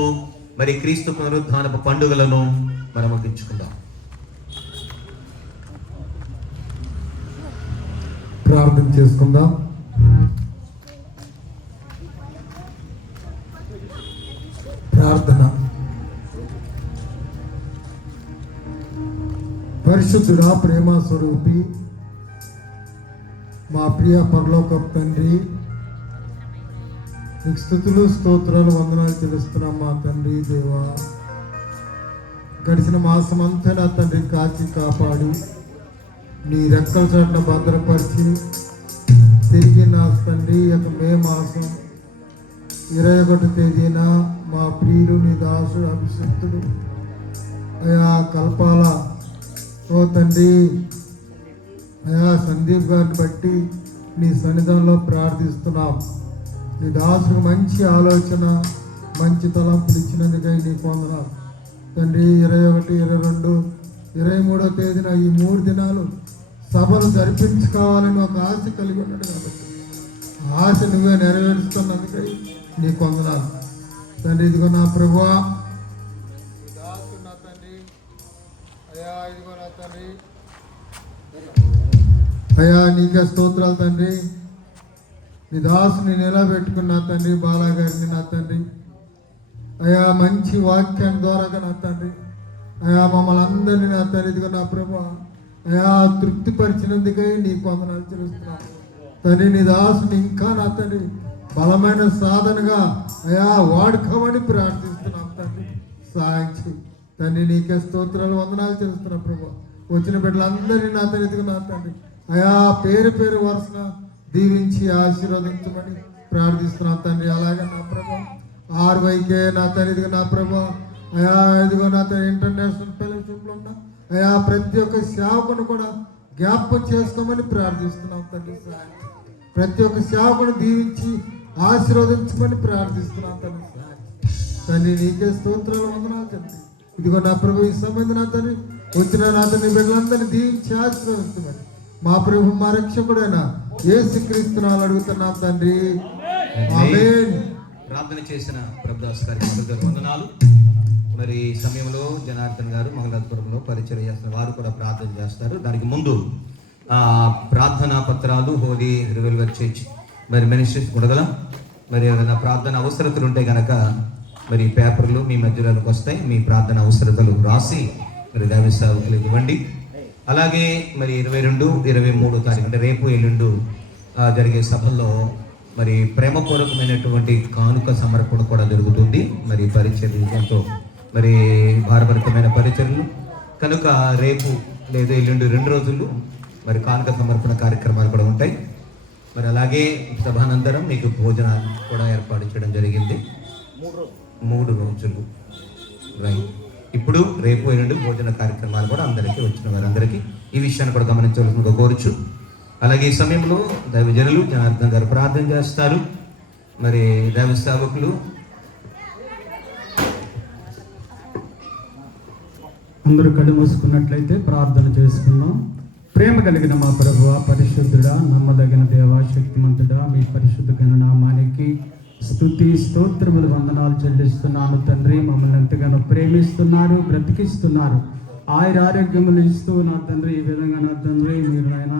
మరి క్రీస్తు పునరుద్ధానపు పండుగలను మనం ముగించుకుందాం. ప్రార్థన చేసుకుందాం. పరిశుద్ధుడా, ప్రేమ స్వరూపి, మా ప్రియ పరలోకపు తండ్రి, నీకు స్తుతులు స్తోత్రాలు వందనాలు చెల్లిస్తున్నాం మా తండ్రి దేవా. గడిచిన మాసం అంతా నా తండ్రి కాచి కాపాడి నీ రెక్కల చాటున భద్రపరిచి తిరిగి నా తండ్రి యొక్క మే మాసం 21 తేదీన మా ప్రియుడు నీ దాసుడు అభిషిక్తుడు అయా కల్పాల ఓ తండ్రి అయా సందీప్ గారిని బట్టి నీ సన్నిధానంలో ప్రార్థిస్తున్నాం. నీ దాసుడికి మంచి ఆలోచన, మంచి తలంపులు ఇచ్చినందుకై నీకు వందనాలు తండ్రి. 21, 22, 23వ తేదీన ఈ 3 దినాలు సభలు జరిపించుకోవాలని ఒక ఆశ కలిగి ఉన్నాడు కాబట్టి ఆశ నువ్వే నెరవేరుస్తున్నందుకై నీకు వందనాలు తండ్రి. ఇదిగో నా ప్రభువా, దాసుడు నా తండ్రి అయా, ఇదిగో నా తండ్రి అయా, నీకే స్తోత్రాలు తండ్రి. నీ దాసుని నిలబెట్టుకున్న తండ్రి బాలాగారిని నా తండ్రి అయా, మంచి వాక్యాన్ని ద్వారాగా నా తండ్రి అయా మమ్మల్ని అందరినీ నా తండ్రి ఇదిగో నా ప్రభువా అయా తృప్తిపరిచినందుకై నీకు వందనాలు చెల్లిస్తున్నాను తండ్రి. నీ దాసుని ఇంకా నా తండ్రి బలమైన సాధనగా అయా వాడుకోమని ప్రార్థిస్తున్నాం తండ్రి. సహాయం చేయి తండ్రి. నీకే స్తోత్రాలు వందనాలు చెల్లిస్తున్నాం ప్రభు. వచ్చిన బిడ్డలందరినీ నా తండ్రి ఇదిగో నా తండ్రి అయా పేరు పేరు వరుసగా దీవించి ఆశీర్వదించమని ప్రార్థిస్తున్నాం తండ్రి. అలాగే నా ప్రభు ఆర్వైకే నా తండ్రి ఇదిగో నా ప్రభు అయా, ఇదిగో నా తండ్రి ఇంటర్నేషనల్ ఫెలోషిప్లో ఉన్న అయా ప్రతి ఒక్క సేవకును కూడా జ్ఞాపకం చేసుకోమని ప్రార్థిస్తున్నాం తండ్రి. ప్రతి ఒక్క సేవకును దీవించి ఆశీర్వదించమని ప్రార్థిస్తున్నాం తండ్రి. తండ్రి నీకే స్తోత్రాలు వందనాలు తండ్రి. ఇదిగో నా ప్రభు ఈ సమయం నా తండ్రి వచ్చిన నా తండ్రి బిడ్డలందరినీ దీవించి ఆశీర్వదించమని మా ప్రభు మా రక్షకుడైన యేసుక్రీస్తునామములో అడుగుతున్నాం తండ్రి. ఆమేన్. ప్రార్థన చేసిన ప్రభుదాస్ గారికి వందనాలు. మరి ఈ సమయంలో జనార్దన్ గారు మంగళాపురంలో పరిచయం చేస్తున్న వారు కూడా ప్రార్థన చేస్తారు. దానికి ముందు ప్రార్థనా పత్రాలు హోలీ రివెల్వర్ చర్చ్ మరి మినిస్ట్రీస్ ఉండగల మరి ఏదైనా ప్రార్థన అవసరతలు ఉంటే కనుక మరి పేపర్లు మీ మధ్యలోకి వస్తాయి. మీ ప్రార్థన అవసరతలు రాసి మరి దైవ సేవకులకు ఇవ్వండి. అలాగే మరి 22, 23 తారీఖు అంటే రేపు ఎల్లుండు జరిగే సభల్లో మరి ప్రేమపూర్వకమైనటువంటి కానుక సమర్పణ కూడా జరుగుతుంది. మరి పరిచర్యలతో మరి భారభరితమైన పరిచర్యలు కనుక రేపు లేదా ఎల్లుండి 2 రోజులు మరి కానుక సమర్పణ కార్యక్రమాలు కూడా ఉంటాయి. మరి అలాగే సభానంతరం మీకు భోజనాలు కూడా ఏర్పాటు చేయడం జరిగింది. 3 రోజులు రైట్. ఇప్పుడు రేపు ఎల్లుండి భోజన కార్యక్రమాలు కూడా అందరికీ వచ్చిన వారందరికీ ఈ విషయాన్ని కూడా గమనించవలసిందిగా కోరుచు. అలాగే ఈ సమయంలో దైవజనులు జనార్దన్ గారు ప్రార్థన చేస్తారు. మరి దైవ సేవకులు అందరూ కళ్ళు మూసుకున్నట్లయితే ప్రార్థన చేసుకున్నాం. ప్రేమ కలిగిన మా ప్రభువా, పరిశుద్ధుడా, నమ్మదగిన దేవా, శక్తిమంతుడా, మీ పరిశుద్ధ గణనామానికి స్తుతి స్తోత్రములు వందనాలు చెల్లిస్తున్నాను తండ్రి. మమ్మల్ని ఎంతగానో ప్రేమిస్తున్నారు, బ్రతికిస్తున్నారు, ఆరోగ్యములు ఇస్తూ నా తండ్రి ఈ విధంగా నా తండ్రి మీరు ఆయన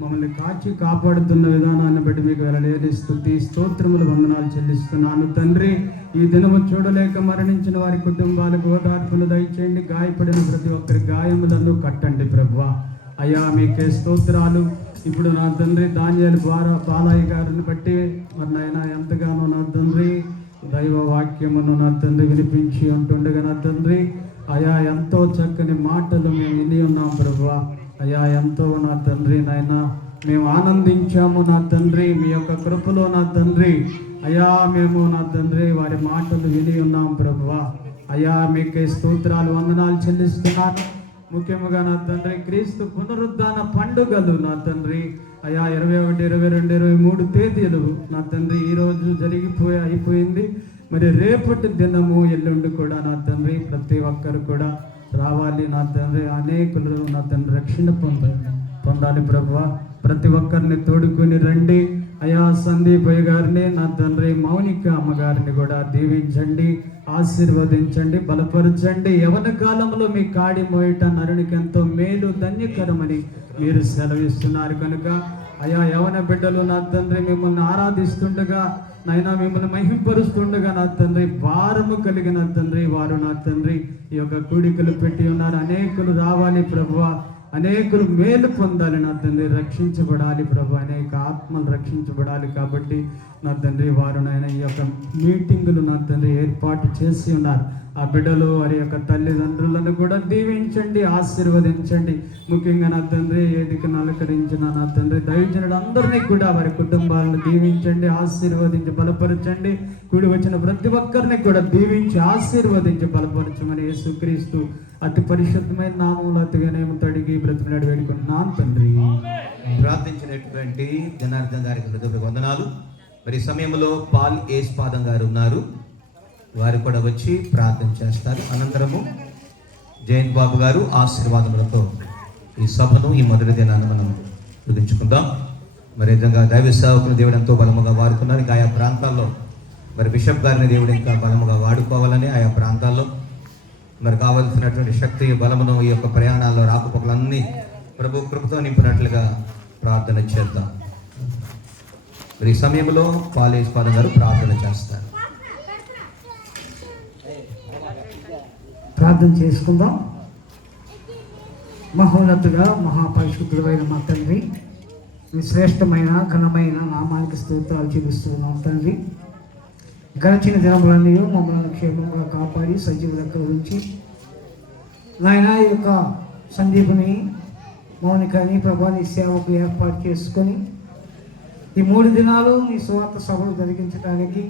మమ్మల్ని కాచి కాపాడుతున్న విధానాన్ని బట్టి మీకు వెళ్ళలేని స్తుతి స్తోత్రములు వందనాలు చెల్లిస్తున్నాను తండ్రి. ఈ దినము చూడలేక మరణించిన వారి కుటుంబాలకు ఓదార్పును దయచేయండి. గాయపడిన ప్రతి ఒక్కరి గాయములను కట్టండి ప్రభువా. అయ్యా మీకే స్తోత్రాలు. ఇప్పుడు నా తండ్రి ధాన్యాలు బాలయ్య గారిని బట్టి మరి నాయన ఎంతగానో నా తండ్రి దైవ వాక్యమును నా తండ్రి వినిపించి ఉంటుండగా నా తండ్రి అయా ఎంతో చక్కని మాటలు మేము విని ఉన్నాం ప్రభువా. అయ్యా ఎంతో నా తండ్రి నాయన మేము ఆనందించాము నా తండ్రి మీ యొక్క కృపలో నా తండ్రి. అయ్యా మేము నా తండ్రి వారి మాటలు విని ఉన్నాం ప్రభువా. అయ్యా మీకే స్తోత్రాలు వందనాలు చెల్లిస్తున్నాను. ముఖ్యంగా నా తండ్రి క్రీస్తు పునరుద్ధాన పండుగలు నా తండ్రి అయా 21, 22, 23 తేదీలు నా తండ్రి ఈరోజు అయిపోయింది. మరి రేపటి దినము ఎల్లుండి కూడా నా తండ్రి ప్రతి ఒక్కరు కూడా రావాలి నా తండ్రి. అనేకులు నా తండ్రి రక్షణ పొందాలి ప్రభువా. ప్రతి ఒక్కరిని తోడుకొని రండి. అయా సందీప్ గారిని నా తండ్రి మౌనిక అమ్మగారిని కూడా దీవించండి, ఆశీర్వదించండి, బలపరచండి. యవన కాలంలో మీ కాడి మోయట నరునికి ఎంతో మేలు ధన్యకరమని మీరు సెలవిస్తున్నారు కనుక అయా యవన బిడ్డలు నా తండ్రి మిమ్మల్ని ఆరాధిస్తుండగా నైనా మిమ్మల్ని మహింపరుస్తుండగా నా తండ్రి భారము కలిగిన తండ్రి వారు నా తండ్రి ఈ యొక్క కూడికలు పెట్టి ఉన్నారు. అనేకులు రావాలి ప్రభువా. అనేకులు మేలు పొందాలి నా తండ్రి, రక్షించబడాలి ప్రభు, అనేక ఆత్మలు రక్షించబడాలి. కాబట్టి నా తండ్రి వారు నాయన ఈ యొక్క మీటింగులు నా తండ్రి ఏర్పాటు చేసి ఉన్నారు. ఆ బిడ్డలు వారి యొక్క తల్లిదండ్రులను కూడా దీవించండి, ఆశీర్వదించండి. ముఖ్యంగా నా తండ్రి ఏదికి నలకరించిన నా తండ్రి దైవజనుడు అందరినీ కూడా వారి కుటుంబాలను దీవించండి, ఆశీర్వదించి బలపరచండి. కూడి వచ్చిన ప్రతి ఒక్కరిని కూడా దీవించి ఆశీర్వదించి బలపరచమని యేసుక్రీస్తు అతి పరిశుద్ధమైన నామములో అతిగా నేమతో అడిగి బ్రతిమలాడి వేడుకుంటున్నాను తండ్రి. ప్రార్థించినటువంటి జనార్దన్ గారికి హృదయ వందనాలు. మరి సమయంలో పాల్ ఏస్పాదం గారు ఉన్నారు, వారు కూడా వచ్చి ప్రార్థన చేస్తారు. అనంతరము జయంత్ బాబు గారు ఆశీర్వాదములతో ఈ సభను ఈ మొదటి దినాన్ని మనం ముగించుకుందాం. మరి విధంగా దైవ సేవకులు దేవుడు ఎంతో బలముగా వాడుతున్నారు. ఇంకా ఆయా ప్రాంతాల్లో మరి బిషప్ గారిని దేవుడు ఇంకా బలముగా వాడుకోవాలని ఆయా ప్రాంతాల్లో మరి కావలసినటువంటి శక్తి బలమును ఈ యొక్క ప్రయాణాల్లో రాకపోకలన్నీ ప్రభు కృపతో నింపినట్లుగా ప్రార్థన చేద్దాం. మరి ఈ సమయంలో పాలేశ్పాదం గారు ప్రార్థన చేస్తారు. ప్రార్థన చేసుకుందాం. మహోన్నతుడా మహాపరిశుద్ధుడైన మా తండ్రి, మీ శ్రేష్టమైన ఘనమైన నామానికి స్తోత్రాలు చెల్లిస్తున్నాం తండ్రి. గడిచిన దినములన్నీ మమ్మల్ని క్షేమంగా కాపాడి సజీవ లెక్కల నుంచి నాయన ఈ యొక్క సందీపుని మౌనికని ప్రభాని సేవకు ఏర్పాటు చేసుకొని ఈ 3 దినాలు మీ సువార్త సభలు జరిగించడానికి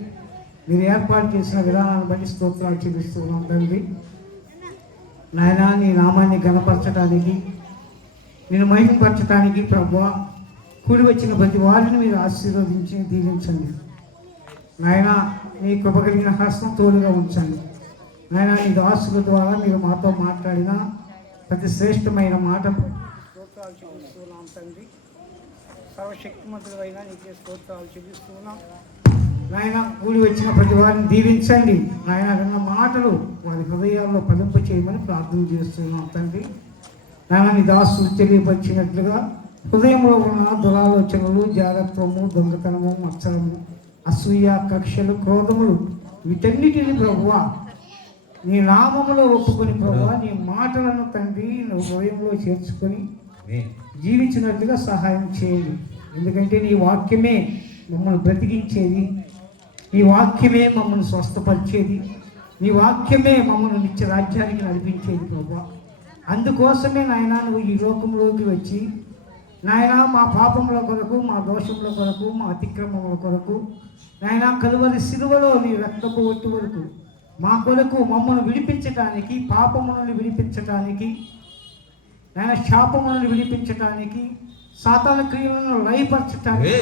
మీరు ఏర్పాటు చేసిన విధానాన్ని బట్టి స్తోత్రాలు చెల్లిస్తున్నాం తండ్రి. నాయన నీ నామాన్ని ఘనపరచడానికి, నేను మహిమపరచడానికి ప్రభువా కూడి వచ్చిన ప్రతి వారిని మీరు ఆశీర్వదించి దీవించండి. నాయన నీ కృప కలిగిన హస్తం తోడుగా ఉంచండి. నాయన నీ దాసుల ద్వారా మీరు మాతో మాట్లాడిన ప్రతి శ్రేష్టమైన మాట స్తోత్రాలు చెల్లిస్తున్నాం తండ్రి. సర్వశక్తిమంతుడైనా నీకే స్తోత్రాలు చెల్లిస్తున్నాం. నాయన కూడి వచ్చిన ప్రతి వారిని దీవించండి. నాయన విన్న మాటలు వారి హృదయాల్లో ఫలింప చేయమని ప్రార్థన చేస్తున్నాం తండ్రి. నాయన నీ దాసులు తెలియపరిచినట్లుగా హృదయంలో ఉన్న దురాలోచనలు, జాగ్రత్తము, దొంగతనము, మత్సరము, అసూయ, కక్షలు, క్రోధములు వీటన్నిటిని ప్రభువా నీ నామములో ఒప్పుకొని ప్రభువా నీ మాటలను తండ్రి నువ్వు హృదయంలో చేర్చుకొని జీవించినట్లుగా సహాయం చేయండి. ఎందుకంటే నీ వాక్యమే మమ్మల్ని బ్రతికించేది, నీ వాక్యమే మమ్మల్ని స్వస్థపరిచేది, నీ వాక్యమే మమ్మల్ని నిత్య రాజ్యానికి నడిపించేది ప్రభువా. అందుకోసమే నాయన నువ్వు ఈ లోకంలోకి వచ్చి నాయన మా పాపముల కొరకు, మా దోషముల కొరకు, మా అతిక్రమముల కొరకు నాయన కలువరి సిలువలో నీ రక్తపు ఒట్టు వరకు మా కొరకు మమ్మల్ని విడిపించటానికి, పాపములను విడిపించటానికి, నాయన శాపములను విడిపించటానికి, సాతాన క్రియలను లయపరచటానికి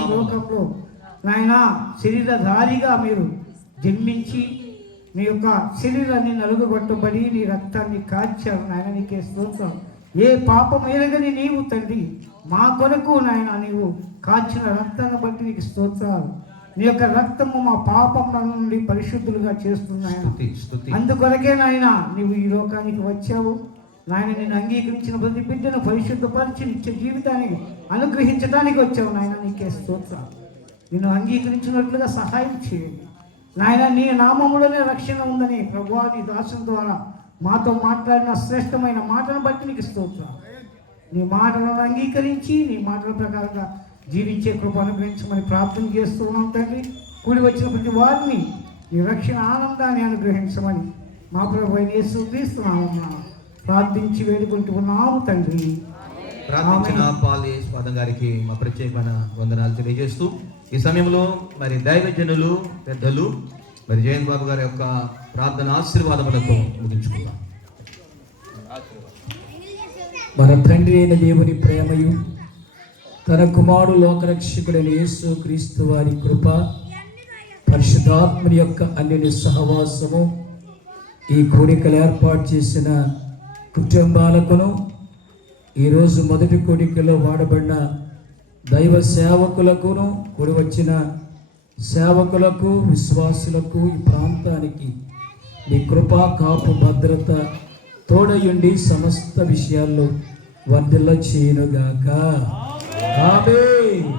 ఈ లోకంలో నాయన శరీరధారిగా మీరు జన్మించి నీ యొక్క శరీరాన్ని నలుగుగొట్టబడి నీ రక్తాన్ని కాల్చారు నాయన. నీకే స్తోత్రం. ఏ పాపం ఎరగని నీవు తండ్రి మా కొరకు నాయన నీవు కాల్చిన రక్తాన్ని బట్టి నీకు స్తోత్రాలు. నీ యొక్క రక్తము మా పాపముల నుండి పరిశుద్ధులుగా చేస్తున్నాయన. అందుకొరకే నాయన నీవు ఈ లోకానికి వచ్చావు నాయన. నేను అంగీకరించిన ప్రతి బిడ్డను పరిశుద్ధపరిచి నిత్య జీవితానికి అనుగ్రహించడానికి వచ్చావు నాయన. నీకే స్తోత్రాలు. నిన్ను అంగీకరించినట్లుగా సహాయం చేయండి నాయన. నీ నామములోనే రక్షణ ఉందని ప్రభువా నీ దాసుల ద్వారా మాతో మాట్లాడిన శ్రేష్టమైన మాటను బట్టి నీకు స్తోత్రాలు. నీ మాటలను అంగీకరించి నీ మాటల ప్రకారంగా జీవించే కృప అనుగ్రహించమని ప్రార్థన చేస్తున్నాం తండ్రి. కూడి వచ్చిన ప్రతి వారిని నీ రక్షణ ఆనందాన్ని అనుగ్రహించమని మా ప్రభు యేసుక్రీస్తు నామమున ప్రార్థించి వేడుకుంటున్నాము తండ్రి. ప్రార్థించిన పాలేశ్పాదం గారికి మా ప్రత్యేకమైన వందనాలు తెలియజేస్తూ ఈ సమయంలో మరి దైవజనులు పెద్దలు మరి జయంత్ బాబు గారి యొక్క ప్రార్థన ఆశీర్వాదములతో ముగించుకుందాం. మన తండ్రి అయిన దేవుని ప్రేమయు తన కుమారుడు లోకరక్షకుడైన యేసు క్రీస్తు వారి కృప పరిశుద్ధాత్మని యొక్క అన్యుని సహవాసము ఈ కోరికలు ఏర్పాటు చేసిన కుటుంబాలకును ఈరోజు మొదటి కోరికలో వాడబడిన దైవ సేవకులకును కూడి వచ్చిన సేవకులకు, విశ్వాసులకు, ఈ ప్రాంతానికి మీ కృపా కాపు భద్రత తోడయుండి సమస్త విషయాల్లో వర్ధిల్ల చేయనుగాక. ఆమేన్.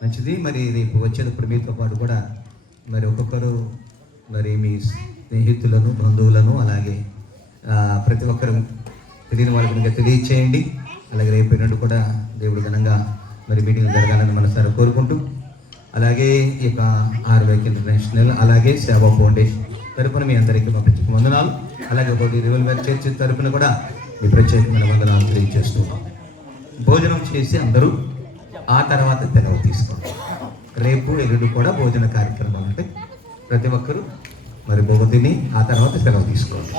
మంచిది. మరి రేపు వచ్చేటప్పుడు మీతో పాటు కూడా మరి ఒక్కొక్కరు మరి మీ స్నేహితులను, బంధువులను, అలాగే ప్రతి ఒక్కరు తెలియని వాళ్ళకి ఇంకా తెలియచేయండి. అలాగే రేపు ఎన్నడూ కూడా దేవుడు ఘనంగా మరి మీటింగ్ జరగాలని మనసారా కోరుకుంటూ, అలాగే ఈ యొక్క ఆర్వైక్ ఇంటర్నేషనల్ అలాగే సేవా ఫౌండేషన్ తరపున మీ అందరికీ మా ప్రత్యేక వందనాలు. అలాగే ఒకటి రివల్వర్ చర్చ్ తరపున కూడా మీ ప్రత్యేకమైన వందనాలు తెలియజేస్తూ భోజనం చేసి అందరూ ఆ తర్వాత సెలవు తీసుకోండి. రేపు ఎల్లుండి కూడా భోజన కార్యక్రమాలు ఉంటాయి. ప్రతి ఒక్కరూ మరి భోగ తిని ఆ తర్వాత సెలవు తీసుకోండి.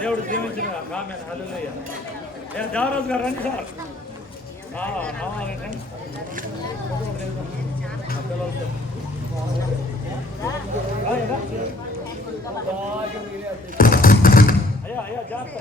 దేవుడు దీవించిన హల్లెలూయా. దేవరాజు గారు రండి సార్. అయ్యా జాగ్రత్త.